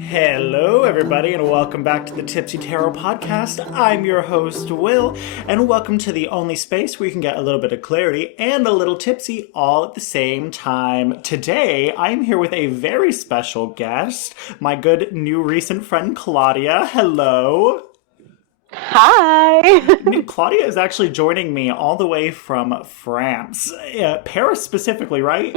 Hello, everybody, and welcome back to the Tipsy Tarot Podcast. I'm your host, Will, and welcome to the only space where you can get a little bit of clarity and a little tipsy all at the same time. Today, I'm here with a very special guest, my good new recent friend, Claudia. Hello. Hi. Claudia is actually joining me all the way from France, Paris specifically, right?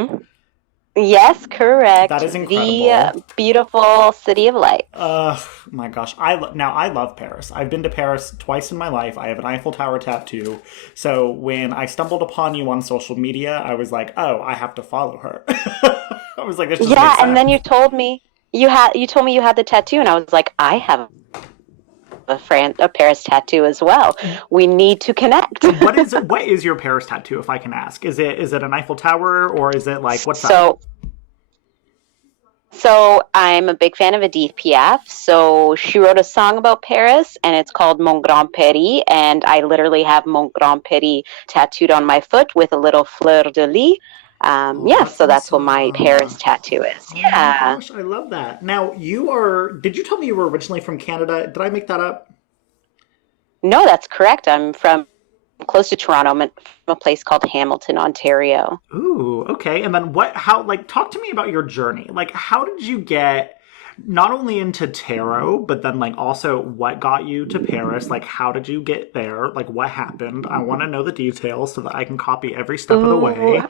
Yes, correct. That is The incredible. beautiful city of light. My gosh, I love Paris. I've been to Paris twice in my life. I have an Eiffel Tower tattoo. So when I stumbled upon you on social media, I was like, oh, I have to follow her. I was like, this just Yeah, makes and then sense. you told me you had the tattoo, and I was like, I have a Paris tattoo as well. We need to connect. What is your Paris tattoo, if I can ask? Is it an Eiffel Tower or is it like what's that? So I'm a big fan of Edith Piaf. So she wrote a song about Paris, and it's called Mon Grand Paris, and I literally have Mon Grand Paris tattooed on my foot with a little fleur de lis. Oh, So that's what my awesome. Paris tattoo is. Oh my Yeah. gosh, I love that. Now, did you tell me you were originally from Canada? Did I make that up? No, that's correct. I'm from close to Toronto. I'm from a place called Hamilton, Ontario. Ooh, okay. And then talk to me about your journey. Like, how did you get not only into tarot, but then, like, also what got you to Paris? Like, how did you get there? Like, what happened? I want to know the details so that I can copy every step of the Ooh. way.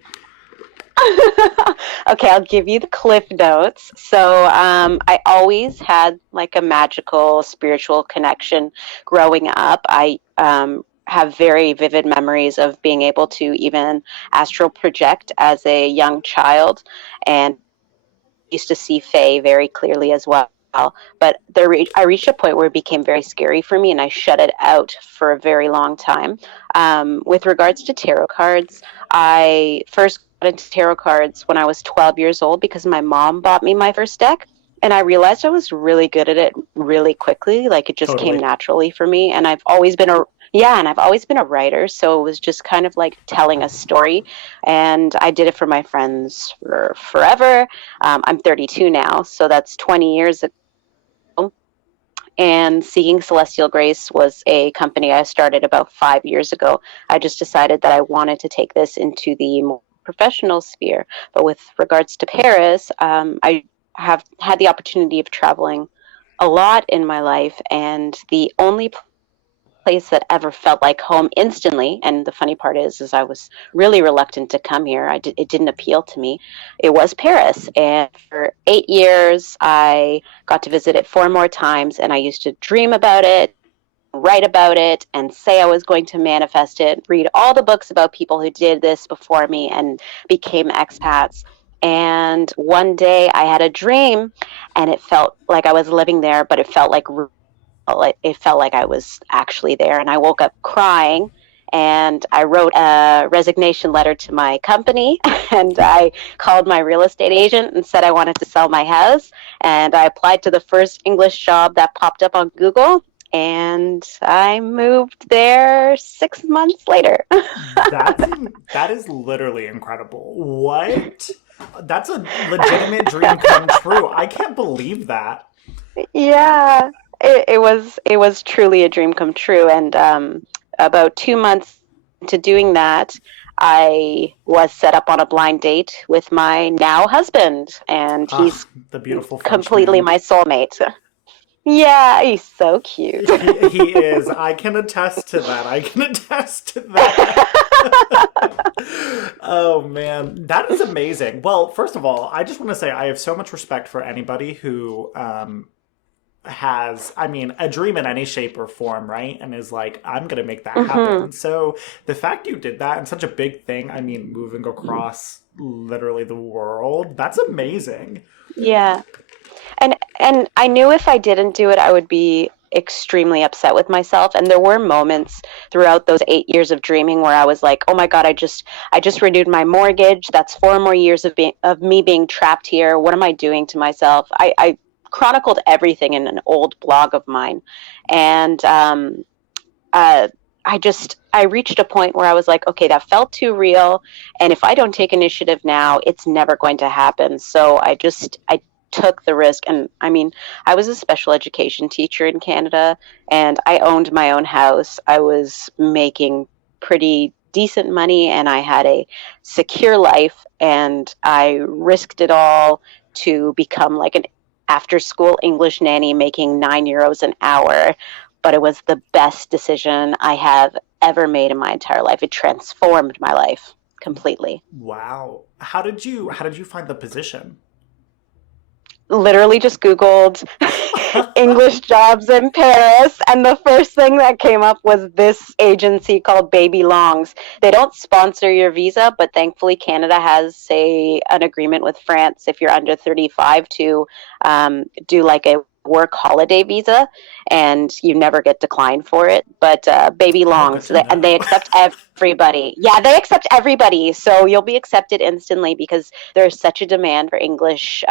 Okay, I'll give you the cliff notes. So, I always had like a magical spiritual connection growing up. I have very vivid memories of being able to even astral project as a young child, and used to see Fae very clearly as well. But I reached a point where it became very scary for me, and I shut it out for a very long time. With regards to tarot cards, I first got into tarot cards when I was 12 years old because my mom bought me my first deck. And I realized I was really good at it really quickly. Like it just came Totally. naturally for me. And I've always been a writer. So it was just kind of like telling a story. And I did it for my friends for forever. I'm 32 now, so that's 20 years ago. And Seeking Celestial Grace was a company I started about 5 years ago. I just decided that I wanted to take this into the more professional sphere. But with regards to Paris, I have had the opportunity of traveling a lot in my life, and the only place that ever felt like home instantly. And the funny part is I was really reluctant to come here. It didn't appeal to me. It was Paris. And for 8 years, I got to visit it 4 more times. And I used to dream about it, write about it, and say I was going to manifest it, read all the books about people who did this before me and became expats. And one day I had a dream, and it felt like I was living there, but it felt like I was actually there. And I woke up crying, and I wrote a resignation letter to my company, and I called my real estate agent and said I wanted to sell my house. And I applied to the first English job that popped up on Google, and I moved there 6 months later. That is literally incredible. What? That's a legitimate dream come true. I can't believe that. Yeah, it was truly a dream come true. And about 2 months into doing that, I was set up on a blind date with my now husband, and Ah, he's the beautiful completely Frenchman. my soulmate. Yeah, he's so cute. He is. I can attest to that. I can attest to that. Oh man, that is amazing. Well, first of all, I just want to say I have so much respect for anybody who has, I mean, a dream in any shape or form, right? And is like, I'm gonna make that Hmm. happen. So the fact you did that and such a big thing, I mean, moving across literally the world, that's amazing. Yeah. And I knew if I didn't do it, I would be extremely upset with myself. And there were moments throughout those 8 years of dreaming where I was like, oh my God, I just renewed my mortgage. That's 4 more years of me being trapped here. What am I doing to myself? I chronicled everything in an old blog of mine. And uh, I reached a point where I was like, okay, that felt too real. And if I don't take initiative now, it's never going to happen. So I took the risk. And I mean, I was a special education teacher in Canada, and I owned my own house. I was making pretty decent money, and I had a secure life, and I risked it all to become like an after school English nanny making €9 an hour. But it was the best decision I have ever made in my entire life. It transformed my life completely. Wow. How did you find the position? Literally just Googled English jobs in Paris, and the first thing that came up was this agency called Baby Longs. They don't sponsor your visa, but thankfully Canada has an agreement with France if you're under 35 to do like a work holiday visa, and you never get declined for it. But Baby Oh, good Longs, to and they know. accept everybody. Yeah, they accept everybody, so you'll be accepted instantly because there's such a demand for English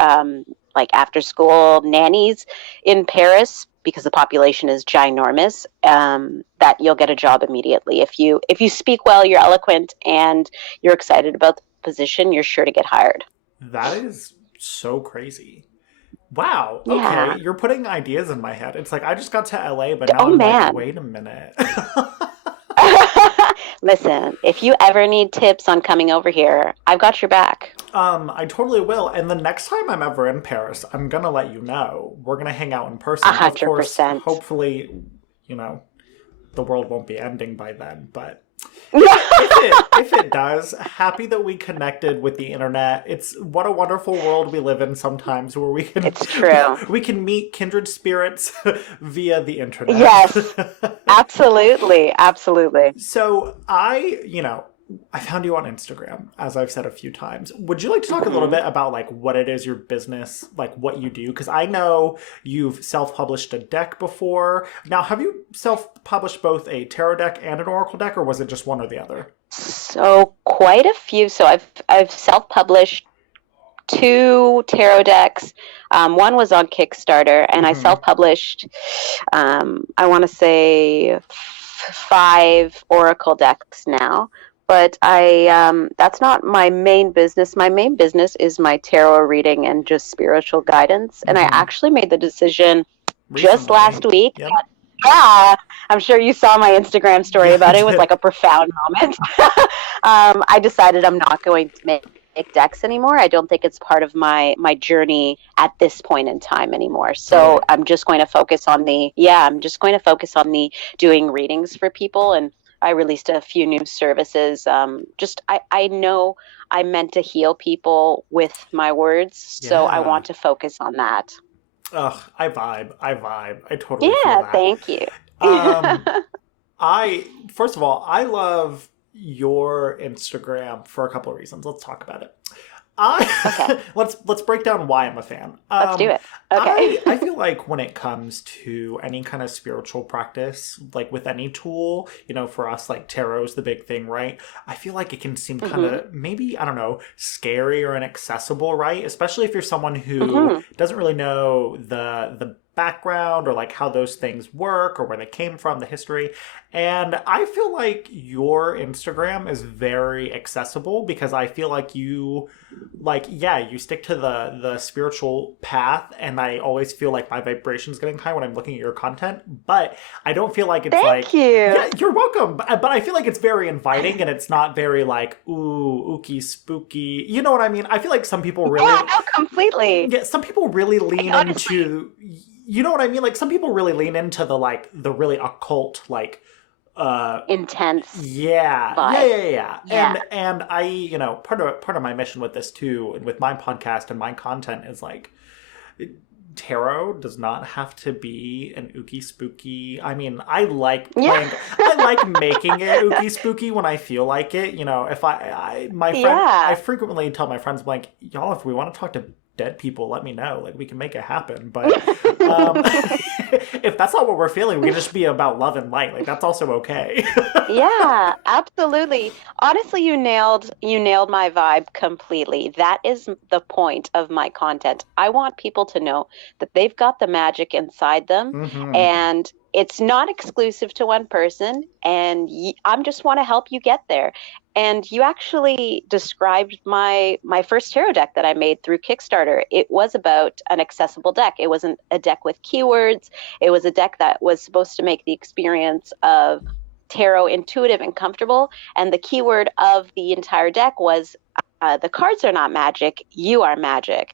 like after school nannies in Paris, because the population is ginormous, that you'll get a job immediately. If you speak well, you're eloquent, and you're excited about the position, you're sure to get hired. That is so crazy. Wow. Okay. Yeah. You're putting ideas in my head. It's like I just got to LA, but now Oh I'm like, man. wait a minute. Listen, if you ever need tips on coming over here, I've got your back. I totally will. And the next time I'm ever in Paris, I'm gonna let you know. We're gonna hang out in A person. Of hundred course, percent. hopefully, you know, the world won't be ending by then, but if it does, happy that we connected with the internet. It's what a wonderful world we live in sometimes where we can It's true. we can meet kindred spirits via the internet. Yes, absolutely. Absolutely. So I found you on Instagram, as I've said a few times. Would you like to talk a little Hmm. bit about like what it is your business, like what you do? Because I know you've self-published a deck before. Now, have you self-published both a tarot deck and an oracle deck, or was it just one or the other? So quite a few. So I've self-published two tarot decks. One was on Kickstarter, and I Hmm. self-published. I want to say five oracle decks now. But that's not my main business. My main business is my tarot reading and just spiritual guidance. And I Hmm. actually made the decision just Recently. last week. Yep. Yeah, I'm sure you saw my Instagram story Yeah, I about it. It was did. like a profound moment. I decided I'm not going to make decks anymore. I don't think it's part of my journey at this point in time anymore. So Really? I'm just going to focus on the doing readings for people, and I released a few new services. I know I meant to heal people with my words, so I Yeah. want to focus on that. Ugh, I vibe. I vibe. I totally feel Yeah, that. thank you. Um, I first of all, I love your Instagram for a couple of reasons. Let's talk about it. Okay, I let's break down why I'm a fan. let's do it. Okay. I feel like when it comes to any kind of spiritual practice, like with any tool, for us, like tarot's the big thing, right? I feel like it can seem kind Mhm. of maybe, I don't know, scary or inaccessible, right? Especially if you're someone who Mhm. doesn't really know the background or like how those things work or where they came from, the history. And I feel like your Instagram is very accessible because I feel like you stick to the spiritual path, and I always feel like my vibration's getting high when I'm looking at your content, but I don't feel like it's like, Thank you. yeah, you're welcome, but I feel like it's very inviting and it's not very like ooh ooky spooky, you know what I mean? I feel like some people really, Yeah, no, completely. yeah, some people really Like, lean honestly, into, you know what I mean, like some people really lean into the really occult, like uh intense yeah, yeah, vibe. yeah, yeah. Yeah. And I, part of my mission with this too, and with my podcast and my content is like tarot does not have to be an ooky spooky. I mean, Yeah. I like making it ooky spooky when I feel like it. If I Yeah. frequently tell my friends, I'm like, y'all, if we want to talk to dead people, let me know. Like, we can make it happen. But if that's not what we're feeling, we can just be about love and light. Like, that's also okay. Yeah, absolutely. Honestly, you nailed my vibe completely. That is the point of my content. I want people to know that they've got the magic inside them, Hmm. and it's not exclusive to one person, and I just want to help you get there. And you actually described my first tarot deck that I made through Kickstarter. It was about an accessible deck. It wasn't a deck with keywords. It was a deck that was supposed to make the experience of tarot intuitive and comfortable. And the keyword of the entire deck was the cards are not magic, you are magic.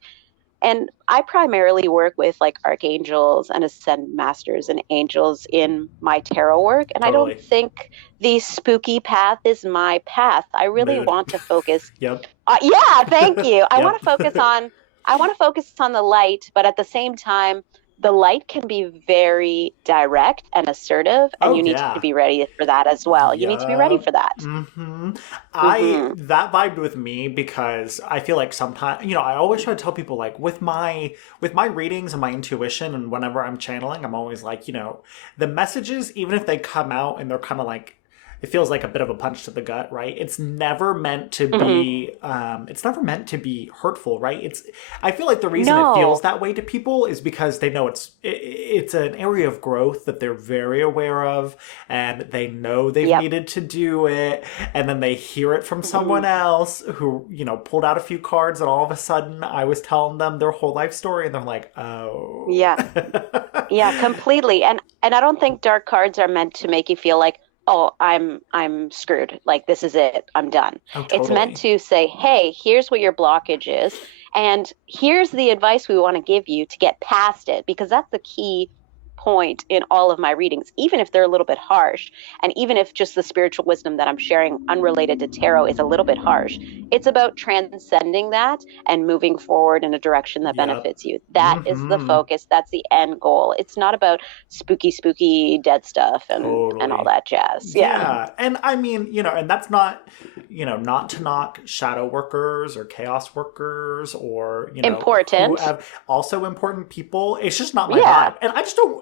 And I primarily work with like archangels and ascended masters and angels in my tarot work. And Totally. I don't think the spooky path is my path. I really want to focus. Yep. Yeah, thank you. I Yep. want to focus on the light, but at the same time, the light can be very direct and assertive, and you need to be ready for that as well. You need to be ready for that. That vibed with me because I feel like sometimes, you know, I always try to tell people like with my readings and my intuition and whenever I'm channeling, I'm always like, you know, the messages, even if they come out and they're kind of like, it feels like a bit of a punch to the gut, right? It's never meant to be. It's never meant to be hurtful, right? I feel like the reason it feels that way to people is because they know it's an area of growth that they're very aware of, and they know they've needed to do it, and then they hear it from someone else who, you know, pulled out a few cards, and all of a sudden I was telling them their whole life story, and they're like, oh, yeah, completely. And I don't think dark cards are meant to make you feel like, oh, I'm screwed. Like, this is it. I'm done. Oh, totally. It's meant to say, hey, here's what your blockage is. And here's the advice we want to give you to get past it, because that's the key point in all of my readings, even if they're a little bit harsh. And even if just the spiritual wisdom that I'm sharing unrelated to tarot is a little bit harsh, it's about transcending that and moving forward in a direction that benefits you. That is the focus. That's the end goal. It's not about spooky dead stuff and all that jazz. Yeah. And I mean, you know, and that's not, you know, not to knock shadow workers or chaos workers or, you know, important, also important people. It's just not my vibe. And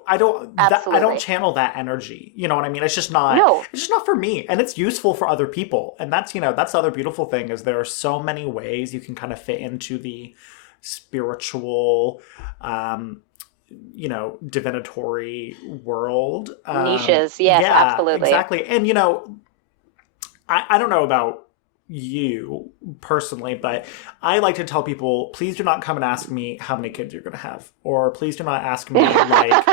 I don't channel that energy. You know what I mean? It's just not, it's just not for me. And it's useful for other people. And that's, you know, that's the other beautiful thing is there are so many ways you can kind of fit into the spiritual, you know, divinatory world. Niches. Yes, absolutely. Exactly. And, you know, I don't know about you personally, but I like to tell people, please do not come and ask me how many kids you're going to have, or please do not ask me like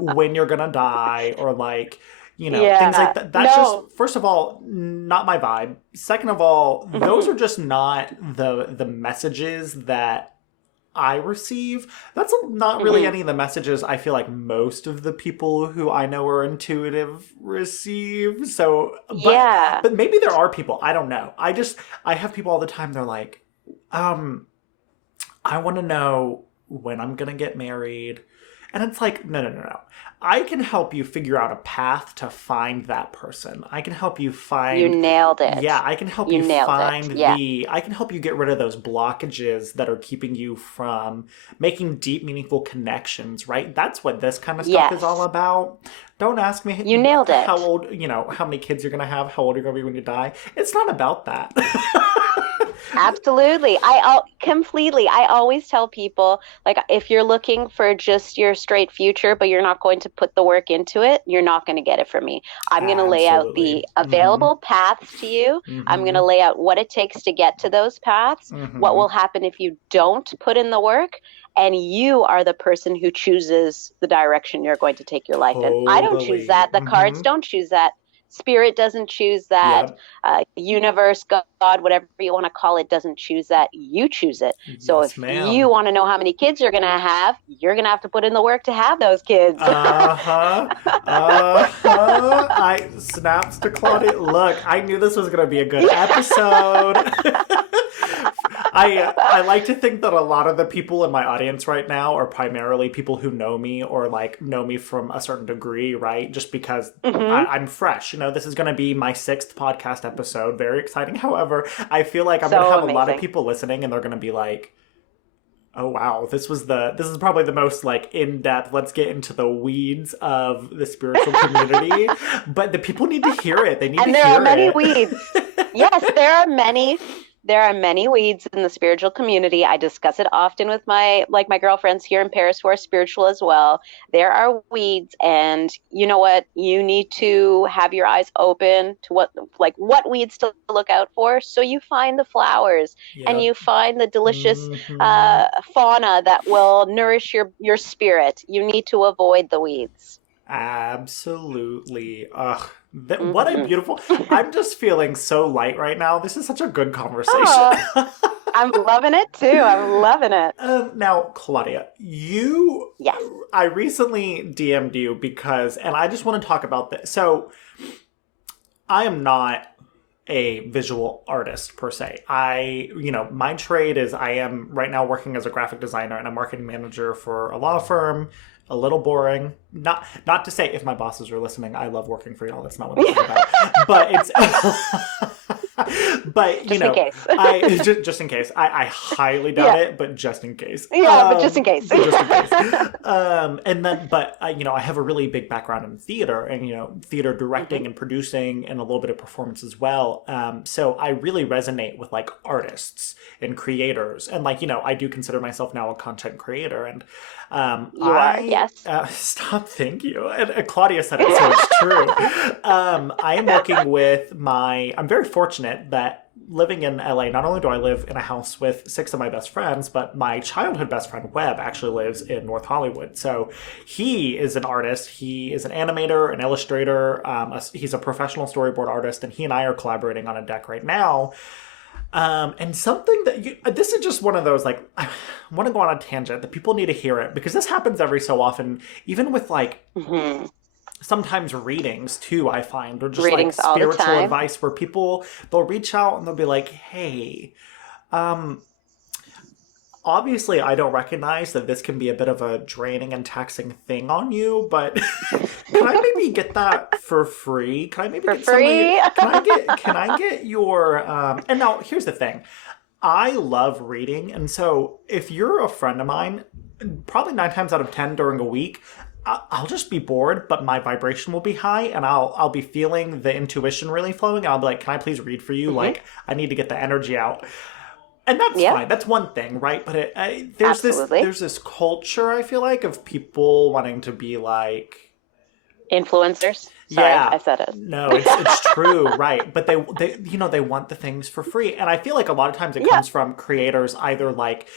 when you're going to die, or like, you know, things like that. That's just, first of all, not my vibe. Second of all, those are just not the messages that I receive. That's not really any of the messages I feel like most of the people who I know are intuitive receive. So, but maybe there are people, I don't know. I have people all the time, they're like, I want to know when I'm going to get married. And it's like, no. I can help you figure out a path to find that person. I can help you find... You nailed it. Yeah, I can help you find I can help you get rid of those blockages that are keeping you from making deep, meaningful connections, right? That's what this kind of stuff is all about. Don't ask me... You nailed it. How old, you know, how many kids you're going to have, how old you're going to be when you die. It's not about that. Absolutely. Completely. I always tell people, like, if you're looking for just your straight future, but you're not going to put the work into it, you're not going to get it from me. I'm going to lay out the available paths to you. I'm going to lay out what it takes to get to those paths, what will happen if you don't put in the work, and you are the person who chooses the direction you're going to take your life in. I don't choose that. The cards don't choose that. Spirit doesn't choose that. Universe, God, whatever you want to call it, doesn't choose that. You choose it. So if you want to know how many kids you're going to have, you're going to have to put in the work to have those kids. I snaps to Claudia. Look, I knew this was going to be a good episode. I like to think that a lot of the people in my audience right now are primarily people who know me or like know me from a certain degree, right? Just because I'm fresh. You know, this is going to be my 6th podcast episode. Very exciting. However, I feel like I'm going to have a lot of people listening and they're going to be like, oh wow, this is probably the most like in-depth, let's get into the weeds of the spiritual community. But the people need to hear it. They need to hear it. And there are many weeds. Yes, there are many There are many weeds in the spiritual community. I discuss it often with my girlfriends here in Paris who are spiritual as well. There are weeds, and you know what? You need to have your eyes open to what weeds to look out for. So you find the flowers and Yep. you find the delicious Hmm. fauna that will nourish your spirit. You need to avoid the weeds. Absolutely. Ugh. What a Hmm. beautiful. I'm just feeling so light right now. This is such a good conversation. Oh, I'm loving it too. I'm loving it. Now, Claudia, Yes. I recently DM'd you because, and I just want to talk about this. So, I am not a visual artist per se. My trade is I am right now working as a graphic designer and a marketing manager for a law firm. A little boring. Not to say if my bosses are listening, I love working for y'all. That's not what this is about. But it's but Just in case. I just in case. I highly doubt Yeah. it, but just in case. Yeah, but just in case. But just in case. And then, but I have a really big background in theater, and theater directing Hmm. and producing, and a little bit of performance as well. So I really resonate with like artists and creators, and I do consider myself now a content creator, and You are, I yes. stop. Thank you. And Claudia said it, so it's true. I am working with I'm very fortunate that living in LA, not only do I live in a house with 6 of my best friends, but my childhood best friend, Webb, actually lives in North Hollywood. So he is an artist. He is an animator, an illustrator. He's a professional storyboard artist, and he and I are collaborating on a deck right now. And something this is just one of those, like, I want to go on a tangent that people need to hear it because this happens every so often, even with like Hmm. sometimes readings too, I find, or just like Readings all the spiritual time. advice where they'll reach out and they'll be like, hey, um, obviously I don't recognize that this can be a bit of a draining and taxing thing on you, but can I maybe get that for free? Can I maybe For get some of your, free. can I get your, and now here's the thing. I love reading, and so if you're a friend of mine, probably 9 times out of 10 during a week, I'll just be bored, but my vibration will be high, and I'll be feeling the intuition really flowing, and I'll be like, "Can I please read for you? Hmm. Like, I need to get the energy out." And that's Yep, fine. That's one thing, right? But absolutely. there's this culture, I feel like, of people wanting to be like, Influencers. Sorry, yeah, I said it. no, it's true, right? But they want the things for free, and I feel like a lot of times it Yeah. comes from creators, either like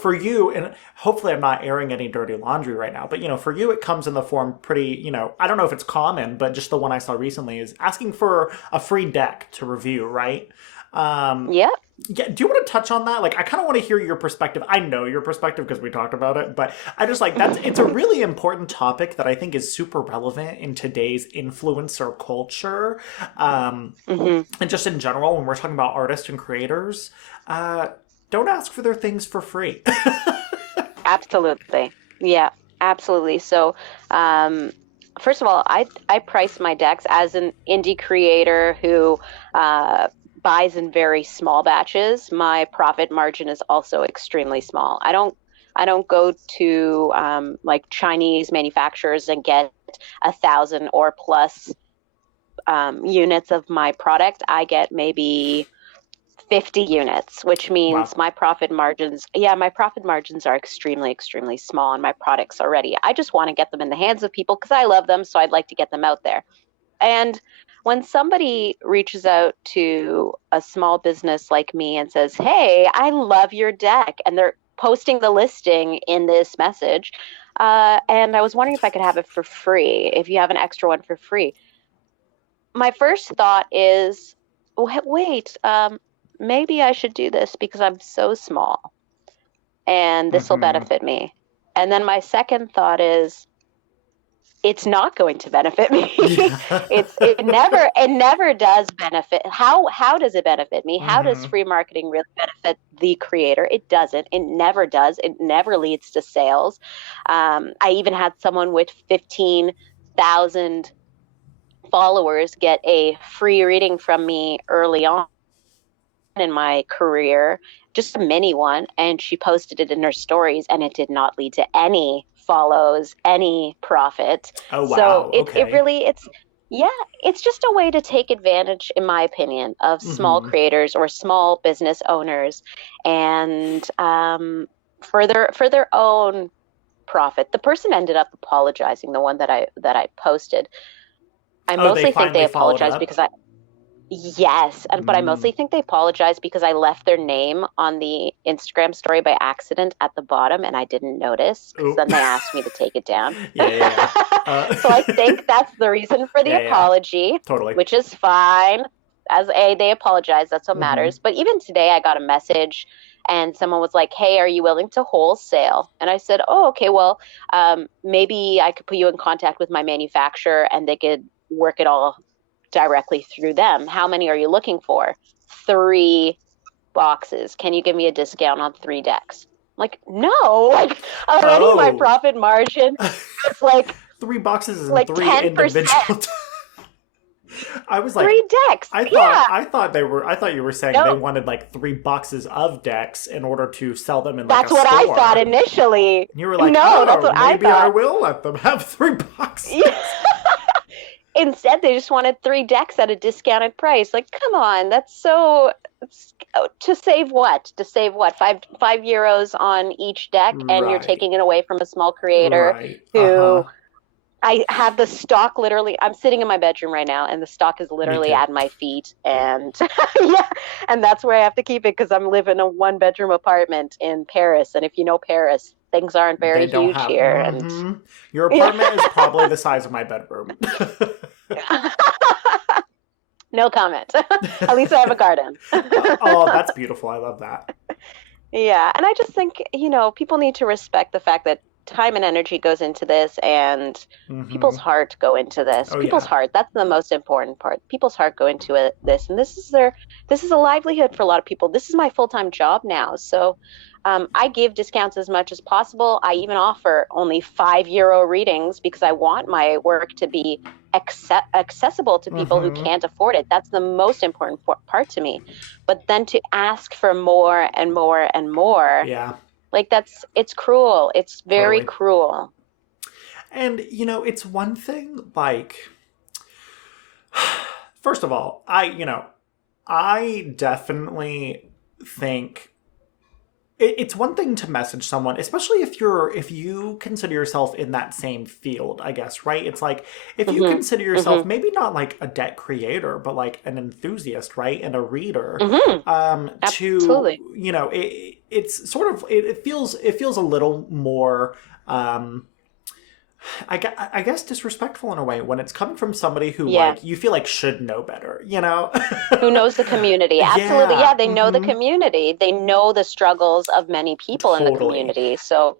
for you, and hopefully I'm not airing any dirty laundry right now, but for you it comes in the form pretty, I don't know if it's common, but just the one I saw recently is asking for a free deck to review, right? Um, Yep. yeah, do you want to touch on that? Like, I kind of want to hear your perspective. I know your perspective because we talked about it, but I just like it's a really important topic that I think is super relevant in today's influencer culture. Hmm. And just in general, when we're talking about artists and creators, don't ask for their things for free. Absolutely. Yeah, absolutely. So, first of all, I price my decks as an indie creator who buys in very small batches. My profit margin is also extremely small. I don't go to like Chinese manufacturers and get 1,000 or plus units of my product. I get maybe 50 units, which Wow. means my profit margins are extremely, extremely small on my products already. I just want to get them in the hands of people because I love them, so I'd like to get them out there. And when somebody reaches out to a small business like me and says, "Hey, I love your deck," and they're posting the listing in this message, and I was wondering if I could have it for free, if you have an extra one for free. My first thought is, wait, maybe I should do this because I'm so small and this will Hmm. benefit me. And then my second thought is, it's not going to benefit me. Yeah. it never does benefit. How does it benefit me? How does Hmm. free marketing really benefit the creator? It doesn't. It never does. It never leads to sales. I even had someone with 15,000 followers get a free reading from me early on in my career, just a mini one, and she posted it in her stories, and it did not lead to any follows, any profit. Oh So wow. it Okay. really Yeah, it's just a way to take advantage, in my opinion, of small Mm-hmm. creators or small business owners, and for their own profit. The person ended up apologizing, the one that I posted. I Oh, they mostly think they finally followed apologized because up. I yes, but I Mm. mostly think they apologized because I left their name on the Instagram story by accident at the bottom and I didn't notice because Oop. then they asked me to take it down. Yeah, yeah, yeah. Uh, So I think that's the reason for the yeah, yeah, apology, totally. which is fine. As a they apologized, that's what Mm-hmm. matters. But even today I got a message and someone was like, "Hey, are you willing to wholesale?" And I said, "Oh, okay, well, maybe I could put you in contact with my manufacturer and they could work it all directly through them. How many are you looking for?" 3 boxes. Can you give me a discount on 3 decks? I'm like, no, like already my Oh, profit margin is 3 boxes and like three 10%. individual. I was like, 3 decks. Yeah. I thought you were saying they No, wanted like 3 boxes of decks in order to sell them in like a that's what I thought store. initially. And you were like, No, that's oh, what I maybe I thought. will let them have 3 boxes. Yeah. Instead, they just wanted 3 decks at a discounted price. Like, come on, that's so. To save what? To save what? €5 on each deck, and you're Right, taking it away from a small creator right. Uh huh. who I have the stock literally. I'm sitting in my bedroom right now, and the stock is Me literally too. at my feet, and yeah, and that's where I have to keep it because I'm living in a 1 bedroom apartment in Paris, and if you know Paris, things aren't They very don't huge have. here, and Mm-hmm. Your yeah. apartment is probably the size of my bedroom. No comment. At least I have a garden. Oh, that's beautiful. I love that. Yeah, and I just think, people need to respect the fact that time and energy goes into this and Mm-hmm. people's heart go into this. Oh People's yeah. heart, that's the most important part. People's heart go into this and this is a livelihood for a lot of people. This is my full-time job now. So I give discounts as much as possible. I even offer only €5 readings because I want my work to be accessible to people who Mm-hmm. can't afford it. That's the most important part to me. But then to ask for more and more and more, Yeah, like it's cruel. It's very totally. cruel. And it's one thing like first of all, I definitely think it's one thing to message someone, especially if you consider yourself in that same field, I guess, right? It's like if you Mhm. consider yourself Mhm. maybe not like a deck creator, but like an enthusiast, right? And a reader, Mhm. to Absolutely. it's sort of it feels a little more I guess disrespectful in a way when it's coming from somebody who Yeah. like you feel like should know better, you know? Who knows the community? Absolutely. Yeah. Yeah, they know the Hmm. community. They know the struggles of many people in the Totally. community. So,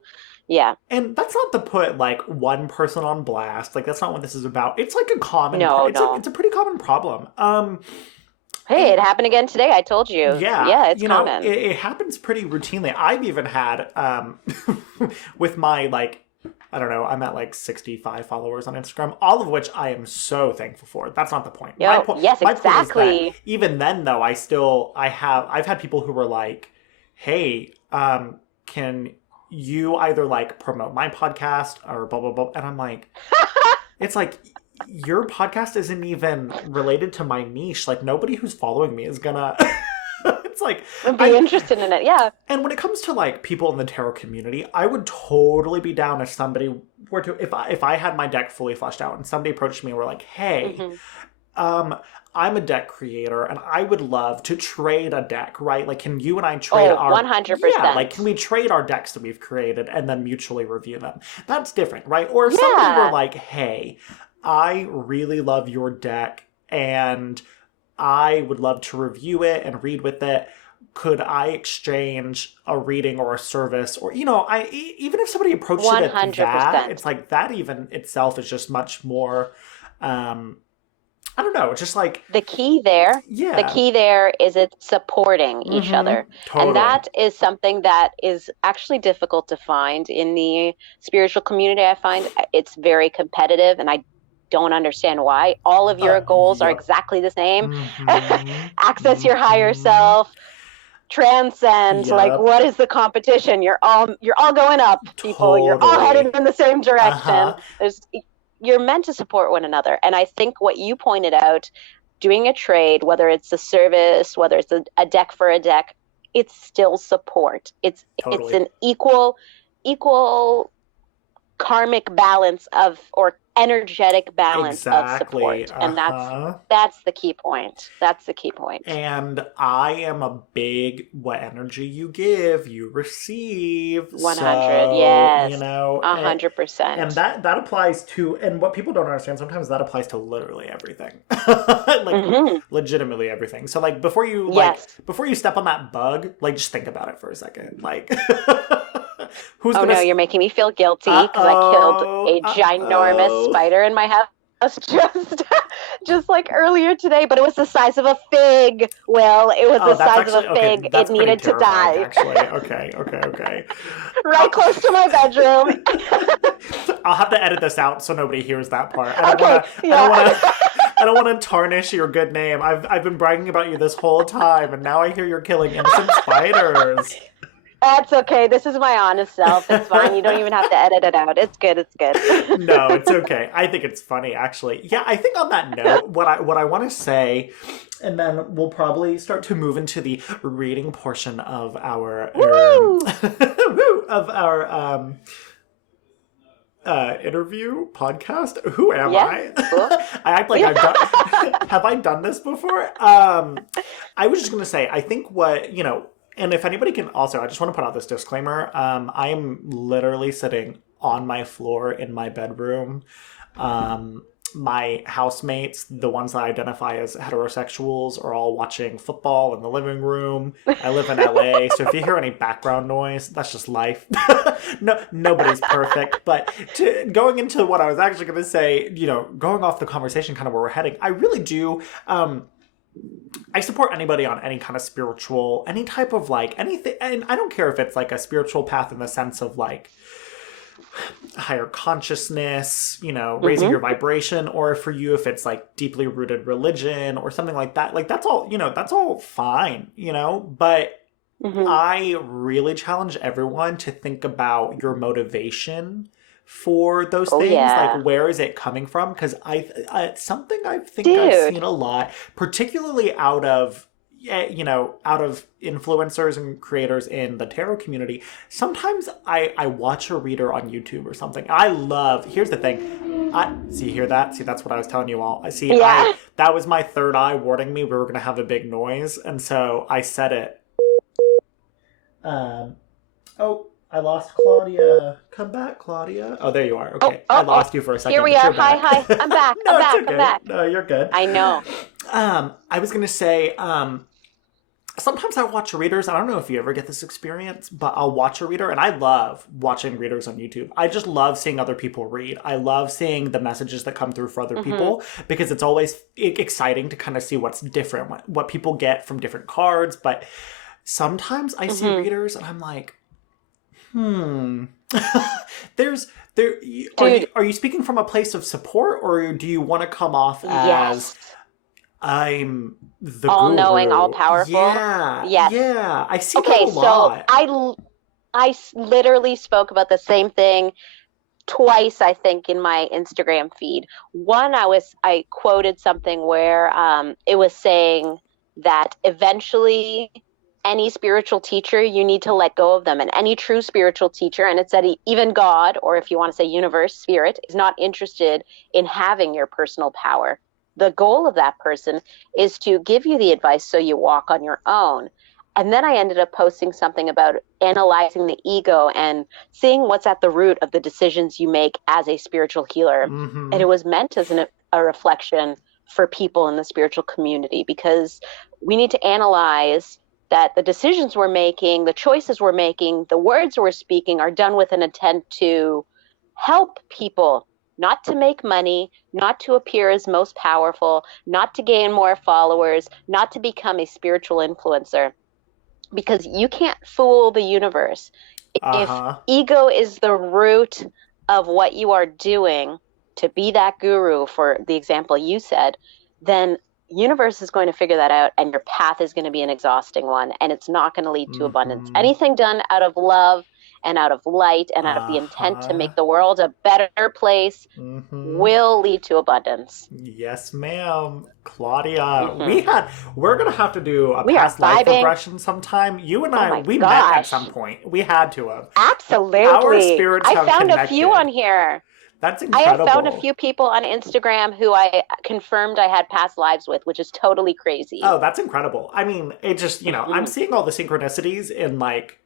yeah. And that's not to put like one person on blast. Like that's not what this is about. It's like a common No, it's no. a pretty common problem. Hey, And it happened again today. I told you. yeah, Yeah, it's common. it happens pretty routinely. I've even had with my like I don't know, I'm at like 65 followers on Instagram, all of which I am so thankful for. That's not the point. Yo, yes, My point is that exactly. even then though, I've had people who were like, "Hey, can you either like promote my podcast or blah blah blah?" And I'm like, it's like your podcast isn't even related to my niche. Like nobody who's following me is gonna it's like Would be I interested in it. Yeah. and when it comes to like people in the tarot community, I would totally be down if somebody were to if I had my deck fully fleshed out and somebody approached me and were like, "Hey, Hmm. um I'm a deck creator and I would love to trade a deck, right? Like can you and I trade Oh, our yeah, like can 100%. we trade our decks that we've created and then mutually review them?" That's different, right? Or if somebody were Yeah. like, "Hey, I really love your deck and I would love to review it and read with it. Could I exchange a reading or a service?" Or even if somebody approached it at that, 100%. it's like that even itself is just much more um I don't know, it's just like The yeah. key there is it's supporting each Mm-hmm. other. And Totally. that is something that is actually difficult to find in the spiritual community. I find it's very competitive and I don't understand why. All of your goals are Yep. exactly the same. Mm-hmm. Access your higher Mm-hmm. self, transcend. Like Yep. what is the competition? You're all going up, people. You're all Totally. headed in the same direction. Uh-huh. There's you're meant to support one another. And I think what you pointed out, doing a trade, whether it's a service, whether it's a deck for a deck, it's still support. It's Totally. an equal karmic balance of, or energetic balance of Exactly. support. And that's the key point. That's the key point. And I am a big, what energy you give, you receive. 100, so, yes. You know, 100%. and that applies to, and what people don't understand, sometimes that applies to literally everything. Like legitimately everything. So like before you step on that bug, like just think about it for a second. Like no, you're making me feel guilty because I killed a ginormous spider in my house just like earlier today, but it was the size of a fig. Will, it was the size of a fig. It needed to die. Actually, okay. Right close to my bedroom. I'll have to edit this out so nobody hears that part. I don't want to tarnish your good name. I've been bragging about you this whole time, and now I hear you're killing innocent spiders. That's okay. This is my honest self. It's fine. You don't even have to edit it out. It's good. It's good. No, it's okay. I think it's funny, actually. Yeah, I think on that note, what I want to say, and then we'll probably start to move into the reading portion of our interview podcast. Who am I? Cool. I act like I've done. Have I done this before? I was just gonna say, I think and if anybody can also, I just want to put out this disclaimer. I am literally sitting on my floor in my bedroom. My housemates, the ones that I identify as heterosexuals, are all watching football in the living room. I live in LA, so if you hear any background noise, that's just life. Nobody's perfect. But going into what I was actually going to say, going off the conversation, kind of where we're heading, I really do. I support anybody on any kind of spiritual, any type of like anything. And I don't care if it's like a spiritual path in the sense of like higher consciousness, raising your vibration, or for you, if it's like deeply rooted religion or something like that. Like that's all fine, but I really challenge everyone to think about your motivation for those things. Yeah. Like, where is it coming from? Because it's something I've seen a lot, particularly out of influencers and creators in the tarot community. Sometimes I watch a reader on YouTube or something. Here's the thing. Hear that? See, that's what I was telling you all. That was my third eye warning me we were going to have a big noise. And so I said it. I lost Claudia. Come back, Claudia. Oh, there you are. Okay. I lost you for a second. Here we are. Hi. I'm back. No, I'm back. No, you're good. I know. I was going to say, sometimes I watch readers. I don't know if you ever get this experience, but I'll watch a reader, and I love watching readers on YouTube. I just love seeing other people read. I love seeing the messages that come through for other people, because it's always exciting to kind of see what's different, what people get from different cards. But sometimes I see readers and I'm like, are you speaking from a place of support, or do you want to come off as I'm the all-knowing, guru? all-powerful? Yeah. I see that a lot. So I literally spoke about the same thing twice, I think, in my Instagram feed. One, I quoted something where it was saying that eventually any spiritual teacher, you need to let go of them. And any true spiritual teacher, and it said even God, or if you want to say universe, spirit, is not interested in having your personal power. The goal of that person is to give you the advice so you walk on your own. And then I ended up posting something about analyzing the ego and seeing what's at the root of the decisions you make as a spiritual healer. And it was meant as a reflection for people in the spiritual community, because we need to analyze that the decisions we're making, the choices we're making, the words we're speaking are done with an intent to help people, not to make money, not to appear as most powerful, not to gain more followers, not to become a spiritual influencer. Because you can't fool the universe. If ego is the root of what you are doing to be that guru, for the example you said, then universe is going to figure that out, and your path is going to be an exhausting one, and it's not going to lead to abundance. Anything done out of love and out of light and out of the intent to make the world a better place will lead to abundance. Yes, ma'am. Claudia, Mm-hmm. we're going to have to do a We past are life vibing. regression sometime. You and I, we met gosh. at some point. We had to have. Absolutely. Our spirits have I found connected. a few on here. That's incredible. I have found a few people on Instagram who I confirmed I had past lives with, which is totally crazy. Oh, that's incredible. I mean, it just, you know, I'm seeing all the synchronicities in like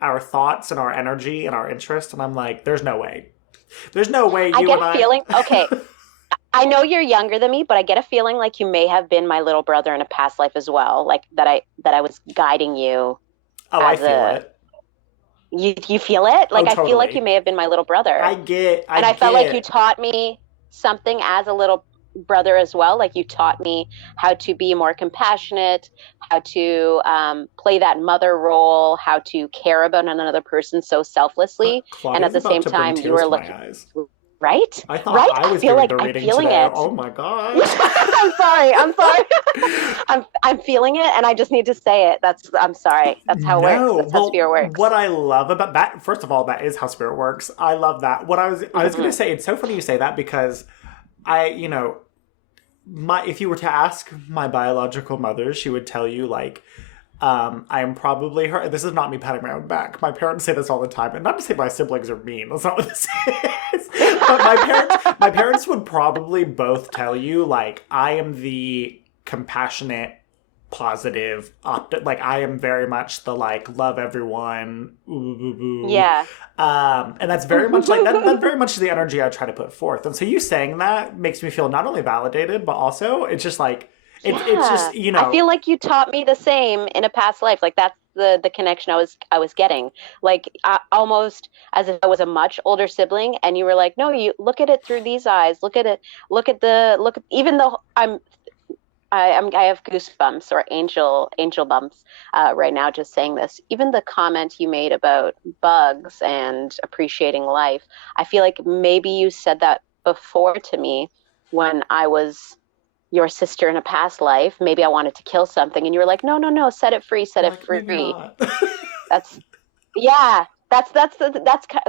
our thoughts and our energy and our interest, and I'm like, there's no way. There's no way you I get and a feeling, okay, I know you're younger than me, but I get a feeling like you may have been my little brother in a past life as well, like that I was guiding you. Oh, I feel it. You feel it? Like, totally. I feel like you may have been my little brother. I felt like you taught me something as a little brother as well. Like, you taught me how to be more compassionate, how to play that mother role, how to care about another person so selflessly. And at the same time, you were looking... Right? I thought I was doing the reading today. It. Oh my gosh. I'm sorry. I'm feeling it, and I just need to say it. I'm sorry. That's how it works. That's how spirit works. What I love about that, first of all, that is how spirit works. I love that. What I was going to say, it's so funny you say that because if you were to ask my biological mother, she would tell you like, I am probably her. This is not me patting my own back. My parents say this all the time, and not to say my siblings are mean. That's not what this is. But my parents would probably both tell you like I am the compassionate, positive, like I am very much the like love everyone. Ooh. Yeah. And that's very much like that's very much the energy I try to put forth. And so you saying that makes me feel not only validated, but also it's just like. It's just, you know. I feel like you taught me the same in a past life. Like that's the connection I was getting. Like almost as if I was a much older sibling, and you were like, "No, you look at it through these eyes. Look at it. Even though I have goosebumps or angel bumps right now just saying this. Even the comment you made about bugs and appreciating life, I feel like maybe you said that before to me when I was your sister in a past life. Maybe I wanted to kill something, and you were like, no, set it free. That's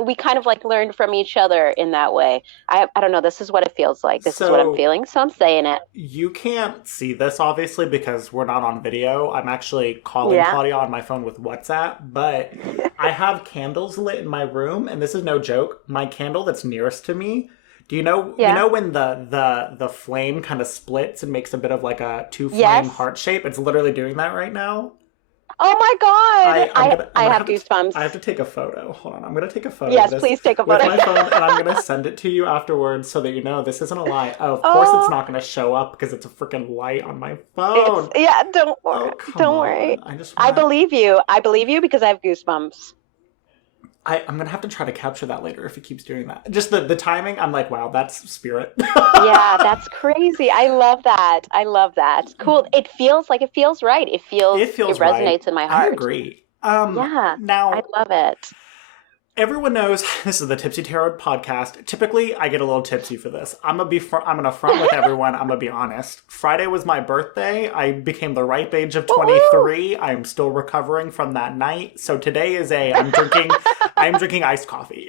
we kind of like learned from each other in that way. I don't know. This is what it feels like. This is what I'm feeling. So I'm saying it. You can't see this obviously because we're not on video. I'm actually calling Claudia on my phone with WhatsApp, but I have candles lit in my room, and this is no joke. My candle that's nearest to me. Do you know? You know when the flame kind of splits and makes a bit of like a two flame heart shape? It's literally doing that right now. Oh my god! I have goosebumps. I have to take a photo. Hold on, I'm gonna take a photo. Yes, please take a photo with my phone, and I'm gonna send it to you afterwards so that you know this isn't a lie. Oh, of course, it's not gonna show up because it's a freaking light on my phone. Don't worry. Don't worry. I believe you. I believe you because I have goosebumps. I'm going to have to try to capture that later if it keeps doing that. Just the timing, I'm like, wow, that's spirit. Yeah, that's crazy. I love that. Cool. It feels right. It resonates right. in my heart. I agree. Now, I love it. Everyone knows this is the Tipsy Tarot podcast. Typically, I get a little tipsy for this. I'm going to front with everyone. I'm going to be honest. Friday was my birthday. I became the ripe age of 23. I'm still recovering from that night. So today is I'm drinking iced coffee.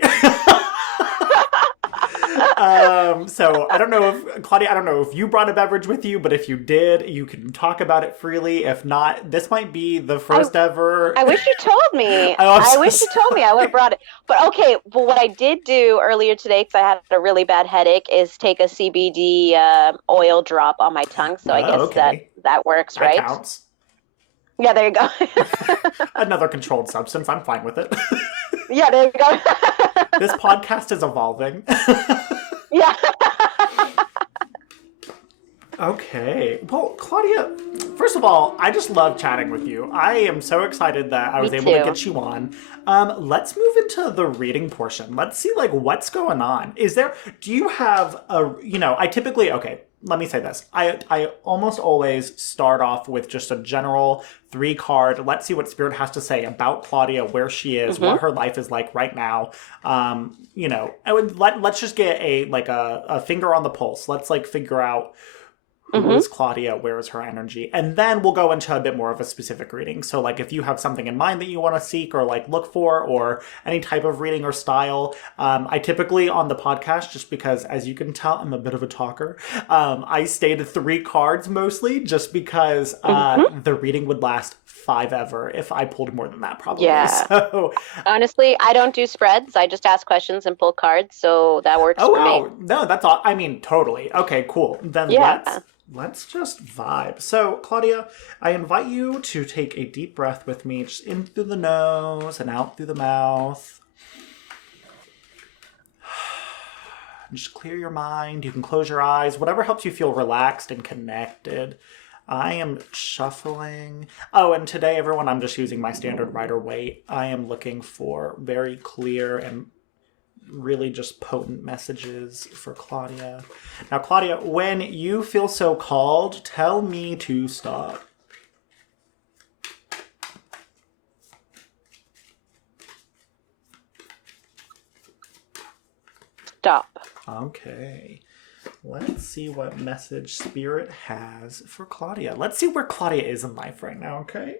So I don't know if Claudia, I don't know if you brought a beverage with you, but if you did, you can talk about it freely. If not, this might be the first ever. I wish you told me. I wish you told me. I would have brought it. But okay, but what I did do earlier today, because I had a really bad headache, is take a CBD oil drop on my tongue. So I guess that works, right? That counts. Yeah, there you go. Another controlled substance. I'm fine with it. Yeah, there you go. This podcast is evolving. Yeah. Okay. Well, Claudia, first of all, I just love chatting with you. I am so excited that I was able to get you on. Let's move into the reading portion. Let's see, like, what's going on. Do you have let me say this. I almost always start off with just a general 3-card. Let's see what Spirit has to say about Claudia, where she is, what her life is like right now. Let's just get a finger on the pulse. Let's like figure out Who is Claudia? Where is her energy? And then we'll go into a bit more of a specific reading. So like if you have something in mind that you want to seek or like look for or any type of reading or style, I typically on the podcast, just because as you can tell, I'm a bit of a talker, I stay to 3 cards mostly just because the reading would last 5 ever if I pulled more than that probably. Yeah. So honestly, I don't do spreads. I just ask questions and pull cards, so that works for me. No, that's all. I mean, totally. Okay, cool. Then let's just vibe. So, Claudia, I invite you to take a deep breath with me, just in through the nose and out through the mouth. Just clear your mind. You can close your eyes. Whatever helps you feel relaxed and connected. I am shuffling. Oh, and today, everyone, I'm just using my standard Rider-Waite. I am looking for very clear and really just potent messages for Claudia. Now, Claudia, when you feel so called, tell me to stop. Stop. Okay. Let's see what message Spirit has for Claudia. Let's see where Claudia is in life right now, okay?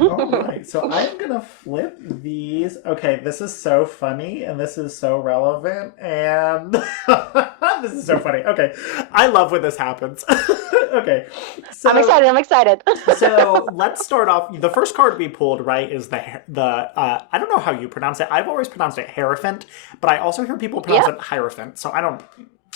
All right, so I'm going to flip these. Okay, this is so funny, and this is so relevant, and this is so funny. Okay, I love when this happens. Okay. So, I'm excited. So let's start off. The first card we pulled, right, is the I don't know how you pronounce it. I've always pronounced it Hierophant, but I also hear people pronounce it Hierophant, so I don't...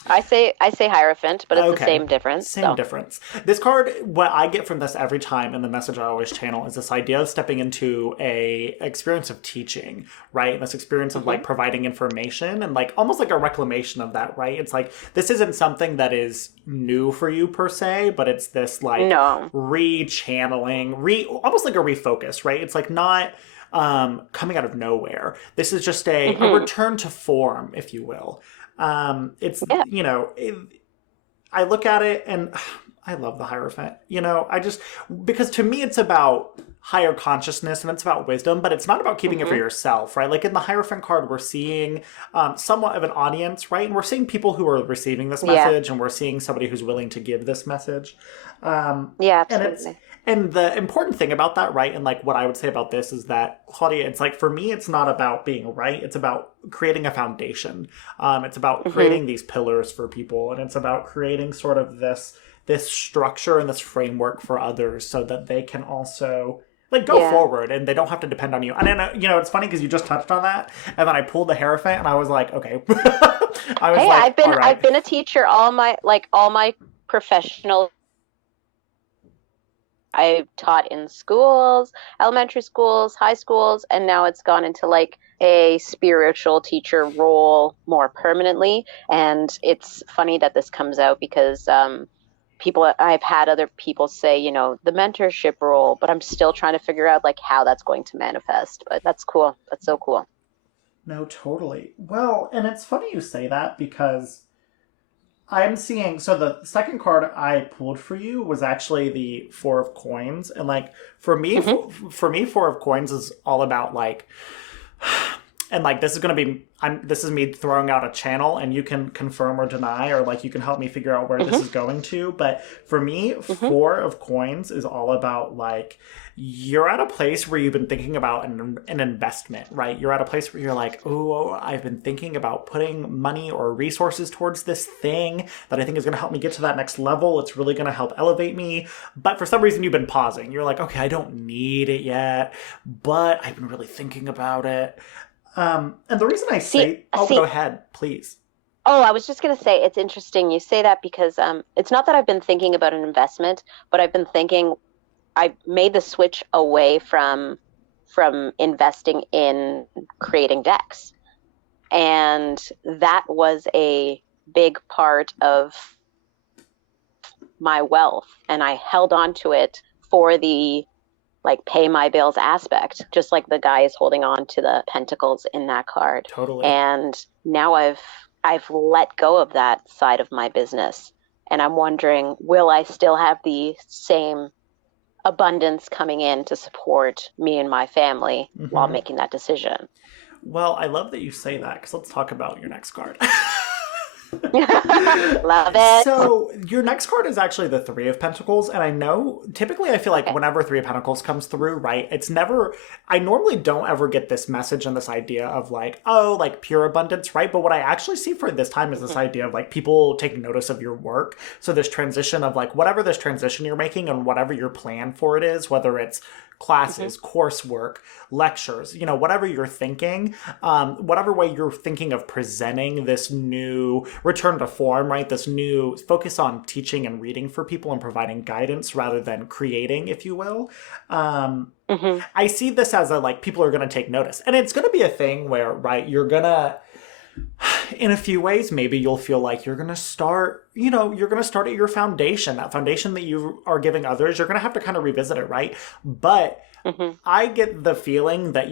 I say Hierophant, but it's the same difference. Same difference. This card, what I get from this every time, and the message I always channel, is this idea of stepping into a experience of teaching, right? And this experience of like providing information and like almost like a reclamation of that, right? It's like this isn't something that is new for you per se, but it's this like re-channeling, almost like a refocus, right? It's like not coming out of nowhere. This is just a return to form, if you will. It's, you know, I look at it and I love the Hierophant, you know, because to me it's about higher consciousness and it's about wisdom, but it's not about keeping it for yourself, right? Like in the Hierophant card, we're seeing somewhat of an audience, right? And we're seeing people who are receiving this message and we're seeing somebody who's willing to give this message. Absolutely. And the important thing about that, right, and like what I would say about this is that, Claudia, it's like for me, it's not about being right. It's about creating a foundation. It's about creating these pillars for people, and it's about creating sort of this structure and this framework for others so that they can also like go forward and they don't have to depend on you. And then, you know, it's funny because you just touched on that, and then I pulled the Hierophant, and I was like, okay. I've been a teacher all my professional. I've taught in schools, elementary schools, high schools, and now it's gone into like a spiritual teacher role more permanently. And it's funny that this comes out because I've had other people say, you know, the mentorship role, but I'm still trying to figure out like how that's going to manifest. But that's cool. That's so cool. No, totally. Well, and it's funny you say that because I'm seeing, so the second card I pulled for you was actually the Four of Coins. And like, for me, Four of Coins is all about like, and like, this is going to be, this is me throwing out a channel and you can confirm or deny, or like, you can help me figure out where this is going to. But for me, Four of Coins is all about like, you're at a place where you've been thinking about an investment, right? You're at a place where you're like, oh, I've been thinking about putting money or resources towards this thing that I think is going to help me get to that next level. It's really going to help elevate me. But for some reason, you've been pausing. You're like, okay, I don't need it yet, but I've been really thinking about it. And the reason I say, go ahead, please. Oh, I was just going to say, it's interesting you say that because it's not that I've been thinking about an investment, but I've been thinking, I made the switch away from investing in creating decks. And that was a big part of my wealth. And I held on to it for the like pay my bills aspect, just like the guy is holding on to the pentacles in that card. Totally. And now I've let go of that side of my business. And I'm wondering, will I still have the same abundance coming in to support me and my family while making that decision? Well, I love that you say that, because let's talk about your next card. Love it. So your next card is actually the Three of Pentacles, and I know typically I feel like Okay. whenever Three of Pentacles comes through, right, it's never, I normally don't ever get this message and this idea of like, oh, like pure abundance, right? But what I actually see for this time is this idea of like people taking notice of your work. So this transition of like whatever this transition you're making and whatever your plan for it is, whether it's classes, coursework, lectures, you know, whatever you're thinking, whatever way you're thinking of presenting this new return to form, right? This new focus on teaching and reading for people and providing guidance rather than creating, if you will. I see this as a like people are going to take notice, and it's going to be a thing where, right, you're going to, in a few ways, maybe you'll feel like you're going to start, you know, you're going to start at your foundation, that foundation that you are giving others. You're going to have to kind of revisit it, right? But I get the feeling that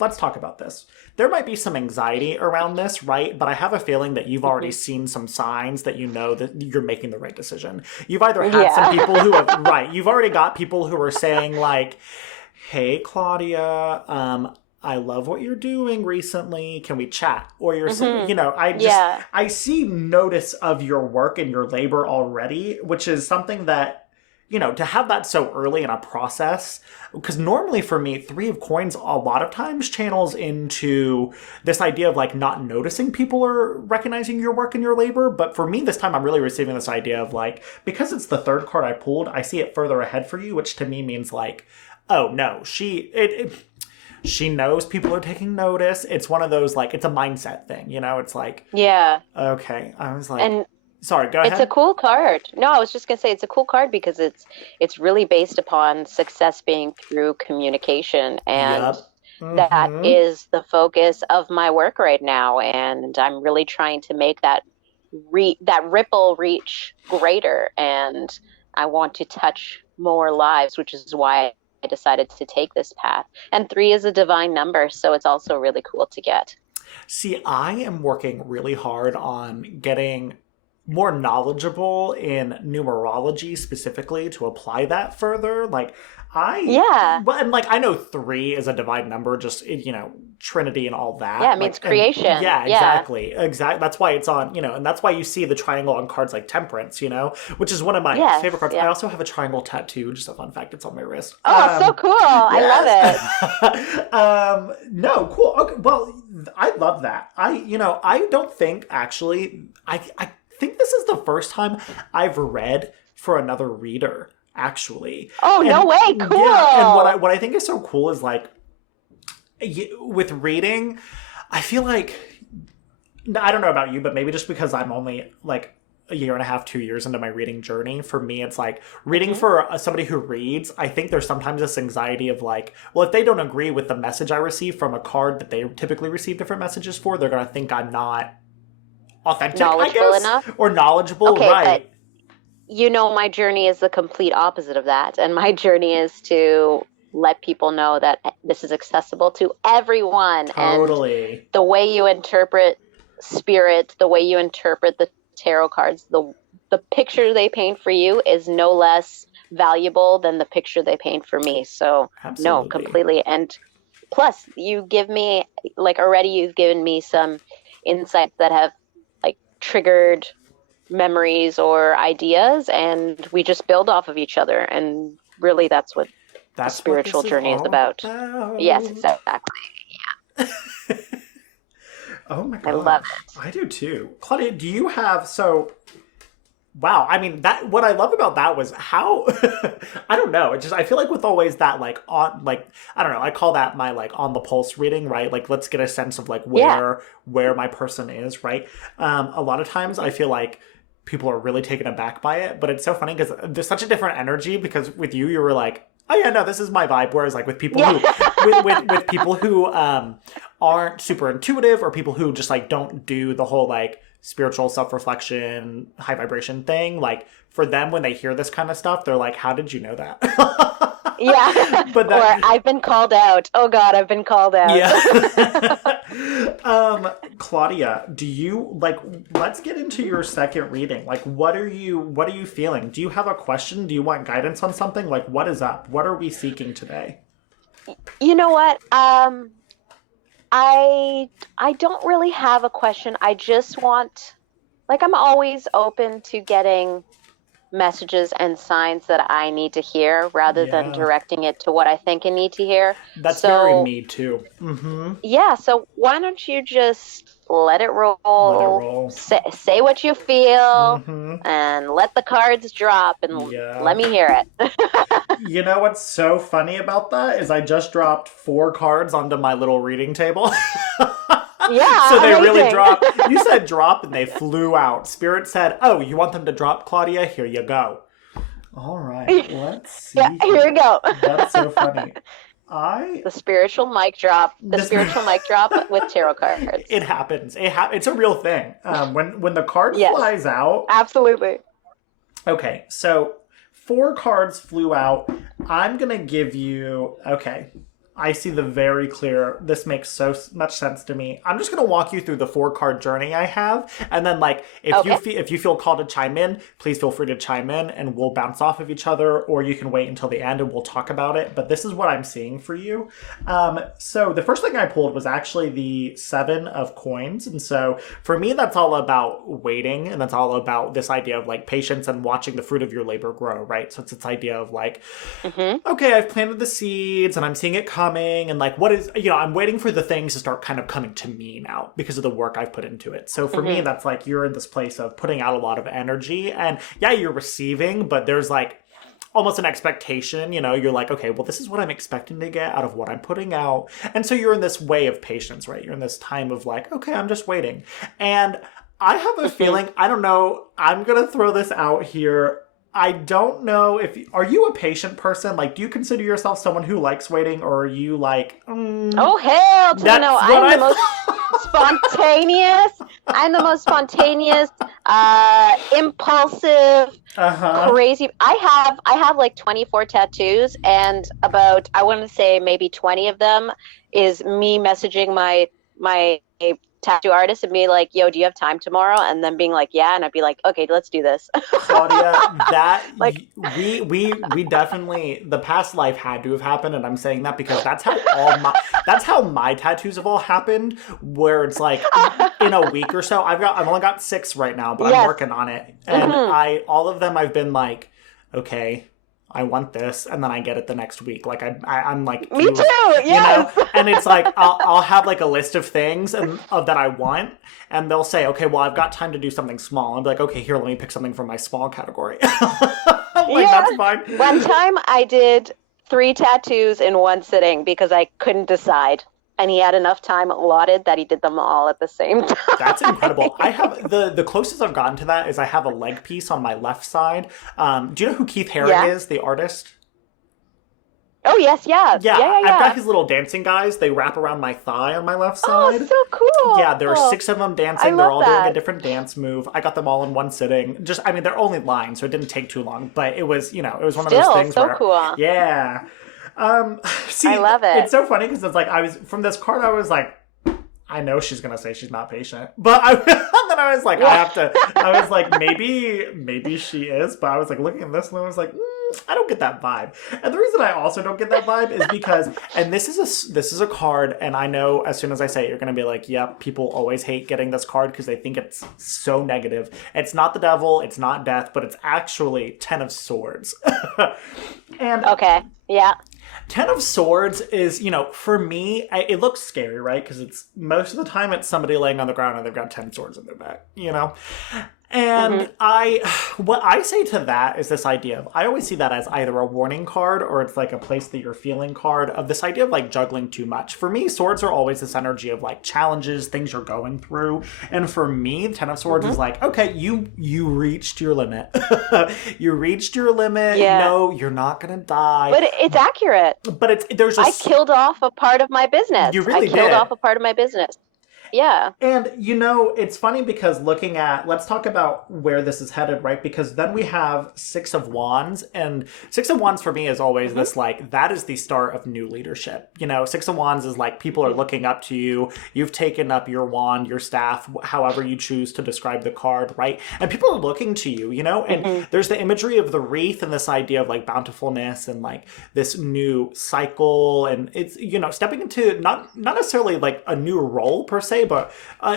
let's talk about this. There might be some anxiety around this, right? But I have a feeling that you've already seen some signs that you know that you're making the right decision. You've either had some people who have, right, you've already got people who are saying like, hey, Claudia, I love what you're doing recently. Can we chat? Or you're saying, you know, I see notice of your work and your labor already, which is something that, you know, to have that so early in a process, because normally for me, Three of Coins a lot of times channels into this idea of like not noticing people are recognizing your work and your labor. But for me this time, I'm really receiving this idea of like, because it's the third card I pulled, I see it further ahead for you, which to me means like, oh no, she knows people are taking notice. It's one of those, like, it's a mindset thing, you know? It's like, okay. I was like, And sorry, go ahead. it's a cool card. No, I was just gonna say it's a cool card because it's really based upon success being through communication, and that is the focus of my work right now. And I'm really trying to make that ripple reach greater, and I want to touch more lives, which is why I decided to take this path. And 3 is a divine number, so it's also really cool to get. See, I am working really hard on getting more knowledgeable in numerology specifically to apply that further. Like, but and like I know 3 is a divine number, just, you know, Trinity and all that. Yeah, it means creation. Yeah, exactly. That's why it's on, you know, and that's why you see the triangle on cards like Temperance, you know, which is one of my favorite cards. I also have a triangle tattoo, just a fun fact, it's on my wrist. Oh, so cool. I love it. No, cool. Okay, well, I love that. I don't think actually, I think this is the first time I've read for another reader, actually. Oh, no way. Cool. Yeah, and what I think is so cool is like with reading, I feel like, I don't know about you, but maybe just because I'm only like a year and a half, 2 years into my reading journey, for me it's like reading for somebody who reads, I think there's sometimes this anxiety of like, well, if they don't agree with the message I receive from a card that they typically receive different messages for, they're going to think I'm not authentic, knowledgeable enough, or knowledgeable, right? But you know, my journey is the complete opposite of that, and my journey is to let people know that this is accessible to everyone. Totally. And the way you interpret spirit, the way you interpret the tarot cards, the picture they paint for you is no less valuable than the picture they paint for me. So no, completely. And plus you give me, like, already you've given me some insights that have like triggered memories or ideas, and we just build off of each other. And really that's what the spiritual journey is about. Yes, exactly. Yeah. Oh my god. I love it. I do too. Claudia, do you have, wow, I mean, that, what I love about that was how, I don't know, it just, I feel like with always that, like, on, like, I don't know, I call that my, like, on the pulse reading, right? Like, let's get a sense of, like, where my person is, right? A lot of times I feel like people are really taken aback by it, but it's so funny because there's such a different energy, because with you were like, oh yeah, no, this is my vibe. Whereas like with people who, with people who aren't super intuitive, or people who just like don't do the whole like spiritual self-reflection, high vibration thing, like for them, when they hear this kind of stuff, they're like, how did you know that? Yeah. But or I've been called out. Oh God, I've been called out. Yeah. Claudia, do you like, let's get into your second reading. Like, what are you feeling? Do you have a question? Do you want guidance on something? Like, what is up? What are we seeking today? You know what? I don't really have a question. I just want, like, I'm always open to getting messages and signs that I need to hear rather than Yeah. directing it to what I think I need to hear. That's very So, me too. Mm-hmm. yeah, so why don't you just let it Let it roll, roll. say what you feel, Mm-hmm. and let the cards drop and Yeah. let me hear it. You know what's so funny about that is I just dropped 4 cards onto my little reading table. So Yeah, they really amazing. dropped. You said drop and they flew out. Spirit said, "Oh, you want them to drop, Claudia? Here you go." All right, let's Yeah, see here we here. go. That's so funny. I The spiritual mic drop. The this spiritual mic drop with tarot cards. it happens. It's a real thing. When the card Yes, flies out. absolutely. Okay, so 4 cards flew out. I'm gonna give you. Okay, I see the very clear. This makes so much sense to me. I'm just gonna walk you through the 4 card journey I have, and then like Okay. if you feel called to chime in, please feel free to chime in, and we'll bounce off of each other, or you can wait until the end and we'll talk about it. But this is what I'm seeing for you. So the first thing I pulled was actually the 7 of Coins, and so for me that's all about waiting, and that's all about this idea of like patience and watching the fruit of your labor grow, right? So it's this idea of like, okay, I've planted the seeds and I'm seeing it coming, and like what is, I'm waiting for the things to start kind of coming to me now because of the work I've put into it. So for me, that's like you're in this place of putting out a lot of energy, and yeah, you're receiving, but there's like almost an expectation, you're like, okay, well, this is what I'm expecting to get out of what I'm putting out. And so you're in this way of patience, right? You're in this time of like, okay, I'm just waiting. And I have a feeling, I don't know, I'm going to throw this out here. I don't know if are you a patient person? Like, do you consider yourself someone who likes waiting, or are you like, Oh, hell to the no. that's what I'm I the most spontaneous. I'm the most spontaneous, impulsive, uh-huh. crazy. I have like 24 tattoos, and about, I want to say maybe 20 of them is me messaging my tattoo artist and being like, yo, do you have time tomorrow? And then being like, yeah. And I'd be like, okay, let's do this. Claudia, that Like, we definitely, the past life had to have happened, and I'm saying that because that's how my tattoos have all happened. Where it's like in a week or so, I've only got 6 right now, but I'm yes. working on it, and all of them I've been like, okay, I want this, and then I get it the next week. Like I'm like, Me too. Yes. and it's like I'll have like a list of things that I want, and they'll say, okay, well, I've got time to do something small. I'm like, okay, here, let me pick something from my small category. I'm like, that's fine. One time I did 3 tattoos in one sitting because I couldn't decide. And he had enough time allotted that he did them all at the same time. That's incredible. I have the closest I've gotten to that is I have a leg piece on my left side. Do you know who Keith Haring is, the artist? Oh, yes, yeah. Yeah, I've got his little dancing guys. They wrap around my thigh on my left side. Oh, so cool. Yeah, there are 6 of them dancing. They're all that. doing a different dance move. I got them all in one sitting. They're only lines, so it didn't take too long. But it was, it was one of those things so where, cool. yeah. See, I love it. It's so funny because it's like from this card, I was like, I know she's gonna say she's not patient, but then I was like, I was like, maybe she is, but I was like looking at this and I was like, I don't get that vibe. And the reason I also don't get that vibe is because, and this is a card, and I know as soon as I say it, you're gonna be like, yep, people always hate getting this card because they think it's so negative. It's not the devil, it's not death, but it's actually 10 of Swords. And okay, yeah. 10 of Swords is, for me, it looks scary, right? Because it's most of the time it's somebody laying on the ground and they've got 10 swords in their back, And what I say to that is this idea of, I always see that as either a warning card or it's like a place that you're feeling card of this idea of like juggling too much. For me, swords are always this energy of like challenges, things you're going through. And for me, 10 of Swords is like, okay, you reached your limit. You reached your limit. Yeah. No, you're not going to die. But it's accurate. But there's I killed off a part of my business. You really I killed did. off a part of my business. Yeah. And, it's funny because let's talk about where this is headed, right? Because then we have Six of Wands, and Six of Wands for me is always this, that is the start of new leadership. Six of Wands is like people are looking up to you. You've taken up your wand, your staff, however you choose to describe the card, right? And people are looking to you, and there's the imagery of the wreath and this idea of like bountifulness and like this new cycle. And it's, stepping into not necessarily like a new role per se, but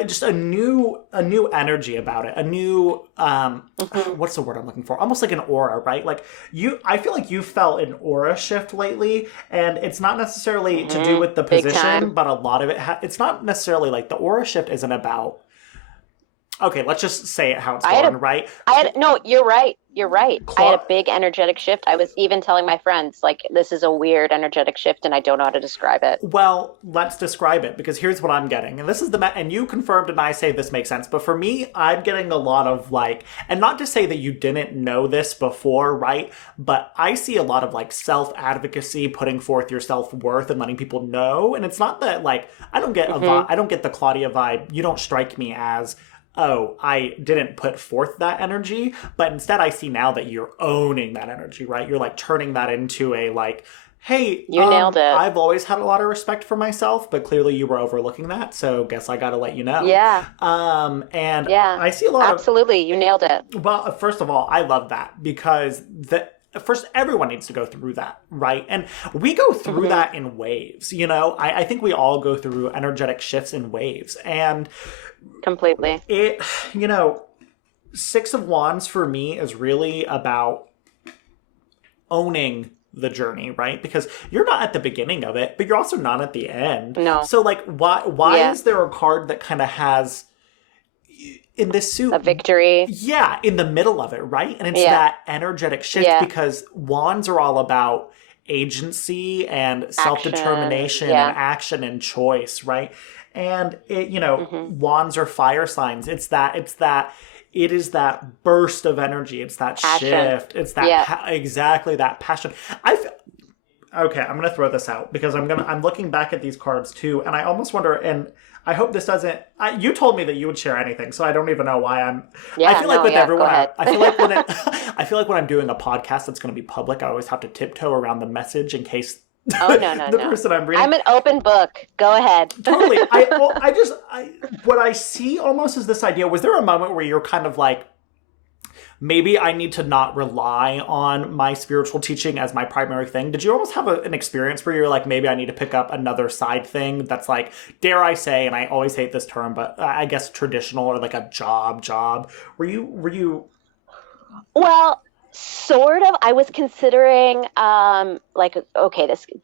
just a new energy about it, a new what's the word I'm looking for? Almost like an aura, right? Like I feel like you felt an aura shift lately, and it's not necessarily to do with the position, but a lot of it. It's not necessarily like the aura shift isn't about. Okay, let's just say it how it's going, right? No, you're right. You're right. I had a big energetic shift. I was even telling my friends, like, this is a weird energetic shift and I don't know how to describe it. Well, let's describe it, because here's what I'm getting. And this is and you confirmed and I say this makes sense. But for me, I'm getting a lot of like, and not to say that you didn't know this before, right? But I see a lot of like self-advocacy, putting forth your self-worth and letting people know. And it's not that like, I don't get the Claudia vibe. You don't strike me as, oh, I didn't put forth that energy, but instead I see now that you're owning that energy, right? You're like turning that into a like, hey, you nailed it. I've always had a lot of respect for myself, but clearly you were overlooking that, so guess I gotta let you know. Yeah. And I see a lot Absolutely, you nailed it. Well, first of all, I love that, because first, everyone needs to go through that, right? And we go through that in waves, I think we all go through energetic shifts in waves. And completely. Six of Wands for me is really about owning the journey, right? Because you're not at the beginning of it, but you're also not at the end. No. So like, why is there a card that kind of has in this suit a victory? Yeah, in the middle of it, right? And it's that energetic shift, because wands are all about agency and self-determination and action and choice, right? And it, wands are fire signs. It is that burst of energy. It's that passion. Shift. It's that exactly that passion. Okay, I'm gonna throw this out because I'm looking back at these cards too, and I almost wonder, and I hope this doesn't. You told me that you would share anything, so I don't even know why I'm. Yeah, I feel like with everyone, I feel like I feel like when I'm doing a podcast that's going to be public, I always have to tiptoe around the message in case. Oh no! The person I'm reading. I'm an open book. Go ahead. Totally. What I see almost is this idea. Was there a moment where you're kind of like, maybe I need to not rely on my spiritual teaching as my primary thing? Did you almost have an experience where you're like, maybe I need to pick up another side thing that's like, dare I say, and I always hate this term, but I guess traditional, or like a job? Were you? Well, sort of. I was considering,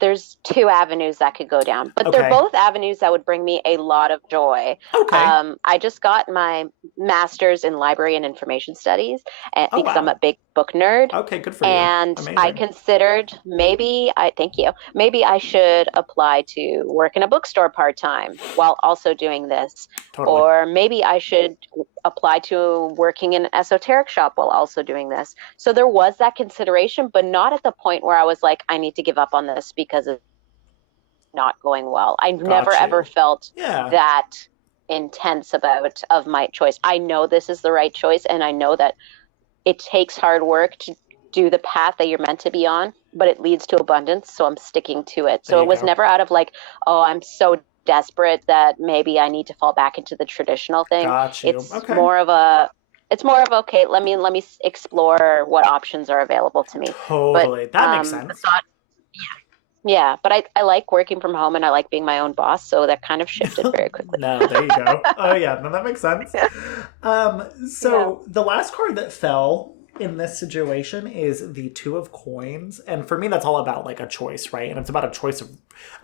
there's two avenues that could go down, but they're both avenues that would bring me a lot of joy. Okay. I just got my master's in library and information studies because I'm a big book nerd. Okay, good for you. And amazing. I considered maybe I should apply to work in a bookstore part-time while also doing this. Totally. Or maybe I should apply to working in an esoteric shop while also doing this. So there was that consideration, but not at the point where I was like, I need to give up on this because it's not going well. I never ever felt that intense of my choice. I know this is the right choice, and I know that it takes hard work to do the path that you're meant to be on, but it leads to abundance, so I'm sticking to it. So it was never out of like, oh, I'm so desperate that maybe I need to fall back into the traditional thing. It's more of okay, let me explore what options are available to me. Totally. But, that makes sense. Yeah, but I like working from home and I like being my own boss, so that kind of shifted very quickly. No, there you go. Oh yeah, no, that makes sense. The last card that fell in this situation is the Two of Coins, and for me that's all about like a choice, right? And it's about a choice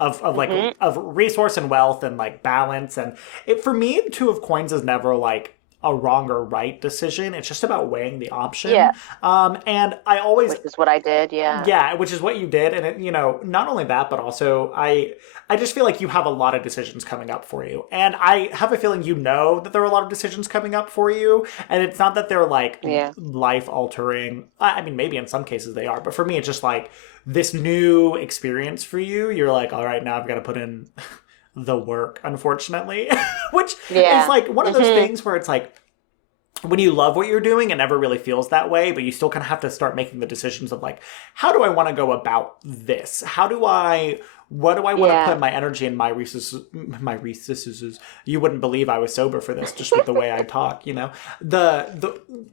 of resource and wealth and like balance, and for me the Two of Coins is never like a wrong or right decision. It's just about weighing the option. Yeah. And I always... Which is what I did, yeah. Yeah, which is what you did. And, it, not only that, but also I just feel like you have a lot of decisions coming up for you. And I have a feeling that there are a lot of decisions coming up for you. And it's not that they're like life-altering. I mean, maybe in some cases they are. But for me, it's just like this new experience for you. You're like, all right, now I've got to put in... the work, unfortunately, which Yeah. is like one of those things where it's like, when you love what you're doing, it never really feels that way, but you still kind of have to start making the decisions of like, how do I want to go about this? What do I want to put my energy and my resources? You wouldn't believe I was sober for this, just with the way I talk, you know?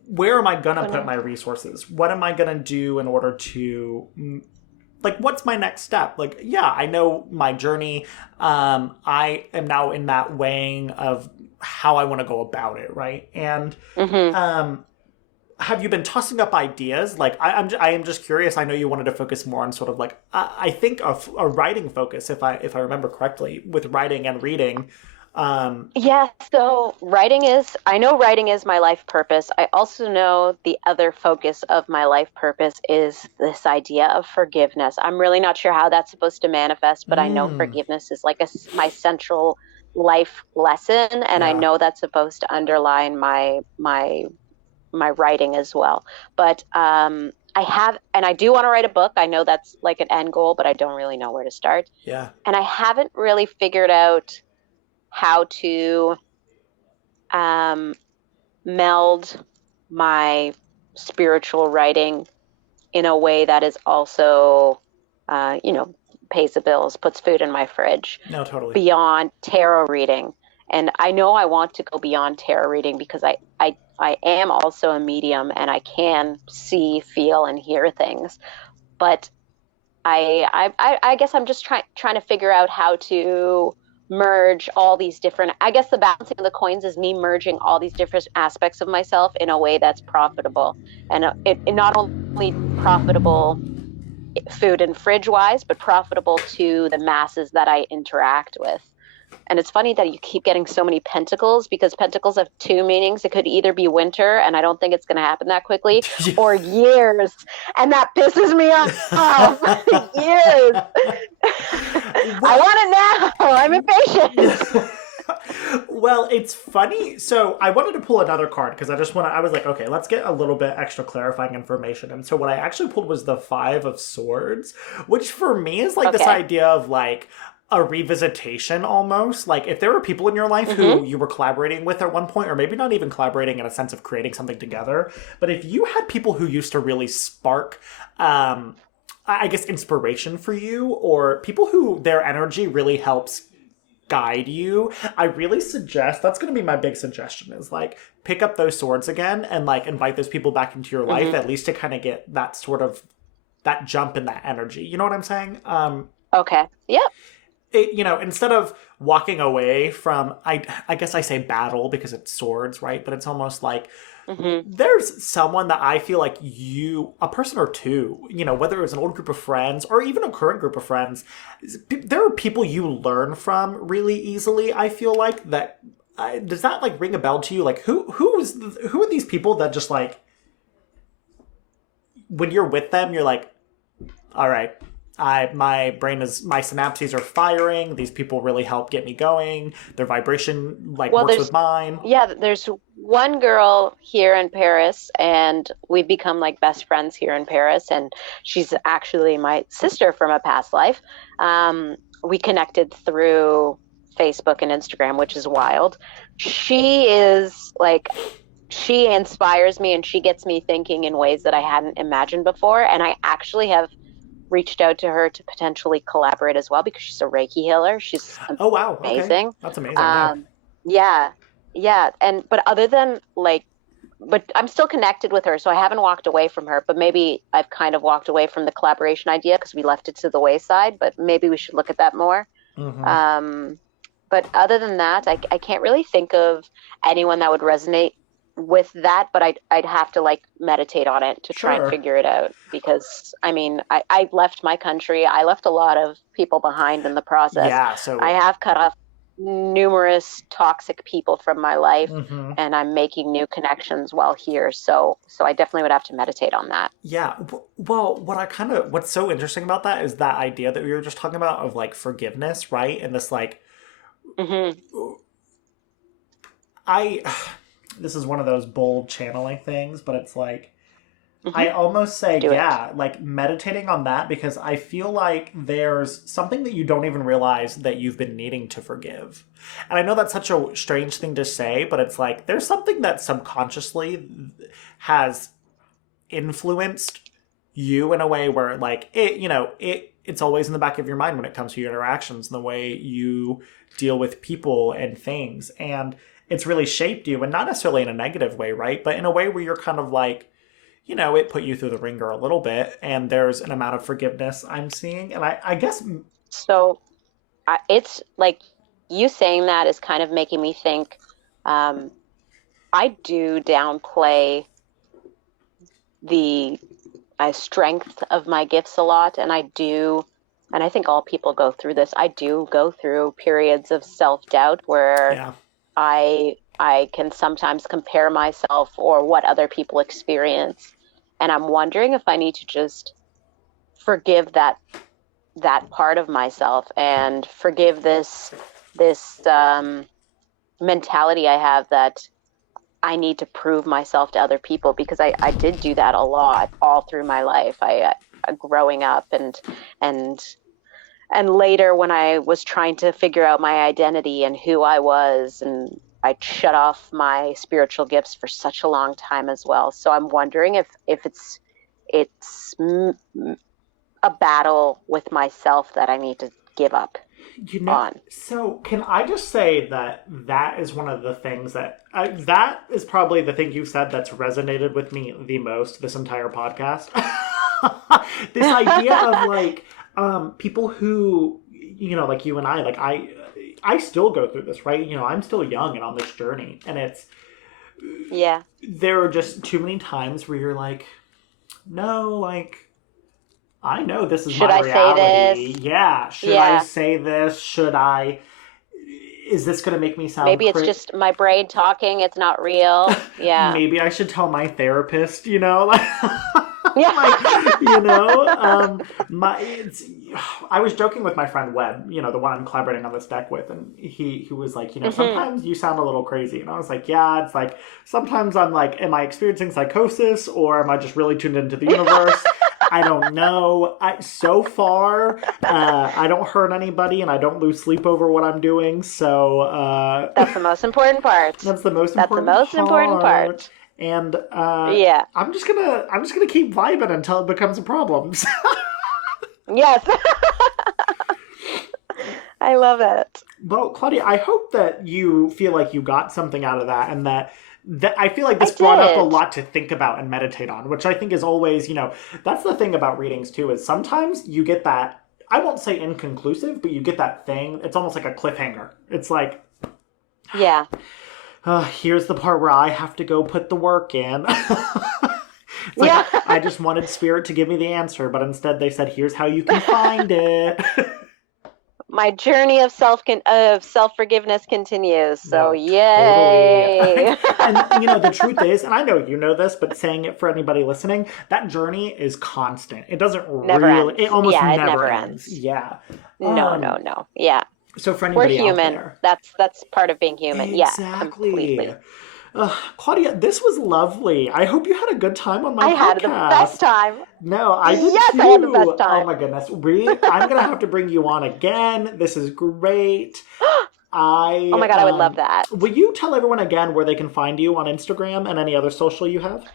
Where am I going to put my resources? What am I going to do in order to, like, what's my next step? Like, yeah, I know my journey. I am now in that weighing of how I want to go about it, right? And have you been tossing up ideas? Like, I am just curious. I know you wanted to focus more on sort of like, I think of a writing focus, if I remember correctly, with writing and reading. Yeah, so I know writing is my life purpose. I also know the other focus of my life purpose is this idea of forgiveness. I'm really not sure how that's supposed to manifest, but I know forgiveness is like my central life lesson, and I Yeah. know that's supposed to underline my writing as well. But I do want to write a book. I know that's like an end goal, but I don't really know where to start. Yeah. And I haven't really figured out how to meld my spiritual writing in a way that is also, pays the bills, puts food in my fridge, No, totally. beyond tarot reading. And I know I want to go beyond tarot reading because I am also a medium and I can see, feel, and hear things. But I guess I'm just trying to figure out how to merge all these different. I guess the balancing of the coins is me merging all these different aspects of myself in a way that's profitable, and it not only profitable food and fridge wise, but profitable to the masses that I interact with. And it's funny that you keep getting so many pentacles because pentacles have two meanings. It could either be winter, and I don't think it's going to happen that quickly, or years. And that pisses me off. Years. I want it now. I'm impatient. Well, it's funny. So I wanted to pull another card because I was like, okay, let's get a little bit extra clarifying information. And so what I actually pulled was the Five of Swords, which for me is like this idea of like a revisitation almost. Like if there were people in your life who you were collaborating with at one point, or maybe not even collaborating in a sense of creating something together, but if you had people who used to really spark, I guess, inspiration for you, or people who their energy really helps guide you, I really suggest, that's going to be my big suggestion, is like pick up those swords again and like invite those people back into your life, at least to kind of get that sort of that jump in that energy. You know what I'm saying? Okay. Yep. Instead of walking away from, I guess I say battle because it's swords, right? But it's almost like there's someone that I feel like a person or two, whether it's an old group of friends or even a current group of friends, there are people you learn from really easily. I feel like that. Does that like ring a bell to you? Like who are these people that just like, when you're with them, you're like, all right, my synapses are firing. These people really help get me going. Their vibration works with mine. Yeah, there's one girl here in Paris, and we've become like best friends here in Paris, and she's actually my sister from a past life. We connected through Facebook and Instagram, which is wild. She inspires me and she gets me thinking in ways that I hadn't imagined before. And I actually have reached out to her to potentially collaborate as well because she's a Reiki healer. She's oh wow, amazing. Okay. That's amazing. Yeah. But other than but I'm still connected with her, so I haven't walked away from her. But maybe I've kind of walked away from the collaboration idea because we left it to the wayside. But maybe we should look at that more. But other than that, I can't really think of anyone that would resonate with that, but I'd have to meditate on it to try and figure it out, because I left my country. I left a lot of people behind in the process. Yeah, so I have cut off numerous toxic people from my life, and I'm making new connections while here. So I definitely would have to meditate on that. Yeah. Well, what's so interesting about that is that idea that we were just talking about of forgiveness, right? And this this is one of those bold channeling things, but it's I almost say, Do it. like meditating on that, because I feel like there's something that you don't even realize that you've been needing to forgive. And I know that's such a strange thing to say, but it's like there's something that subconsciously has influenced you in a way where like it's always in the back of your mind when it comes to your interactions and the way you deal with people and things. And it's really shaped you, and not necessarily in a negative way, right? But in a way where you're kind of like, it put you through the ringer a little bit, and there's an amount of forgiveness I'm seeing. And I guess, So it's like you saying that is kind of making me think. I do downplay the strength of my gifts a lot, and I think all people go through this. I do go through periods of self-doubt where yeah, I can sometimes compare myself or what other people experience, and I'm wondering if I need to just forgive that part of myself and forgive this mentality I have that I need to prove myself to other people, because I did do that a lot all through my life. I growing up and later when I was trying to figure out my identity and who I was, and I shut off my spiritual gifts for such a long time as well. So I'm wondering if it's a battle with myself that I need to give up on. So can I just say that is one of the things that is probably the thing you said that's resonated with me the most this entire podcast. This idea of like people who, like you and I, like I still go through this, right? I'm still young and on this journey, and there are just too many times where you're like, no, like, I know this is Should my I reality. say this? Yeah. Should I say this? Is this going to make me sound Maybe it's just my brain talking. It's not real. Yeah. Maybe I should tell my therapist, Yeah. I was joking with my friend Webb, the one I'm collaborating on this deck with, and he was like, sometimes you sound a little crazy. And I was like, yeah, it's like, sometimes I'm like, am I experiencing psychosis, or am I just really tuned into the universe? I don't know. So far, I don't hurt anybody, and I don't lose sleep over what I'm doing. So that's the most important part. That's the most important part. And I'm just gonna keep vibing until it becomes a problem. Yes. I love it. Well, Claudia, I hope that you feel like you got something out of that, and that I feel like this brought up a lot to think about and meditate on, which I think is always, that's the thing about readings too, is sometimes you get that, I won't say inconclusive, but you get that thing, it's almost like a cliffhanger. It's like, yeah. Here's the part where I have to go put the work in. It's like, I just wanted Spirit to give me the answer, but instead they said, here's how you can find it. My journey of self-forgiveness continues. So, yay! Totally. And, the truth is, and I know you know this, but saying it for anybody listening, that journey is constant. It doesn't ends. It almost it never ends. Yeah. No. Yeah. So for anybody We're human. out there. That's part of being human. Exactly. Yeah, completely. Claudia, this was lovely. I hope you had a good time on my podcast. I had the best time. No, I did yes, too. I had the best time. Oh my goodness. I'm going to have to bring you on again. This is great. Oh my God, I would love that. Will you tell everyone again where they can find you on Instagram and any other social you have?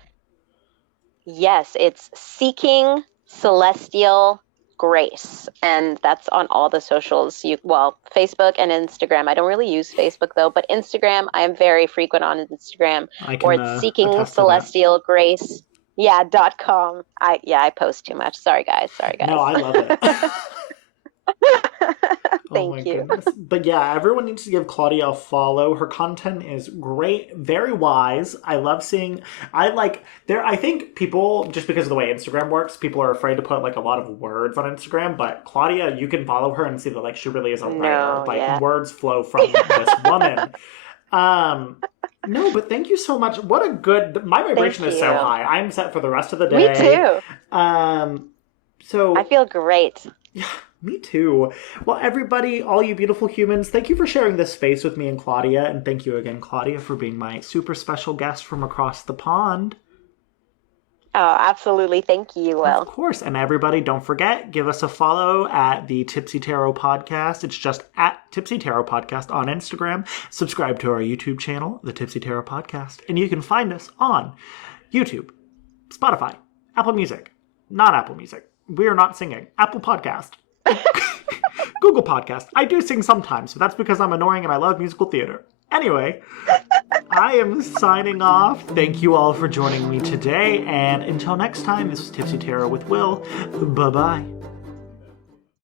Yes, it's Seeking Celestial Grace, and that's on all the socials. Facebook and Instagram. I don't really use Facebook though, but Instagram, I am very frequent on Instagram. Or it's Seeking Celestial Grace. Yeah, .com. I post too much. Sorry guys. No, I love it. Thank you. Goodness. But yeah, everyone needs to give Claudia a follow. Her content is great, very wise. I love seeing. I think people, just because of the way Instagram works, people are afraid to put like a lot of words on Instagram. But Claudia, you can follow her and see that like she really is a writer. Words flow from this woman. No, but thank you so much. What a good. My vibration is so high. I'm set for the rest of the day. Me too. So I feel great. Yeah. Me too. Well, everybody, all you beautiful humans, thank you for sharing this space with me and Claudia. And thank you again, Claudia, for being my super special guest from across the pond. Oh, absolutely. Thank you, Of Will. course. And everybody, don't forget, give us a follow at the Tipsy Tarot Podcast. It's just at Tipsy Tarot Podcast on Instagram. Subscribe to our YouTube channel, the Tipsy Tarot Podcast. And you can find us on YouTube, Spotify, Apple Music, not Apple Music. We are not singing. Apple Podcast. Google Podcast. I do sing sometimes, but that's because I'm annoying and I love musical theater. Anyway, I am signing off. Thank you all for joining me today. And until next time, this is Tipsy Tarot with Will. Bye-bye.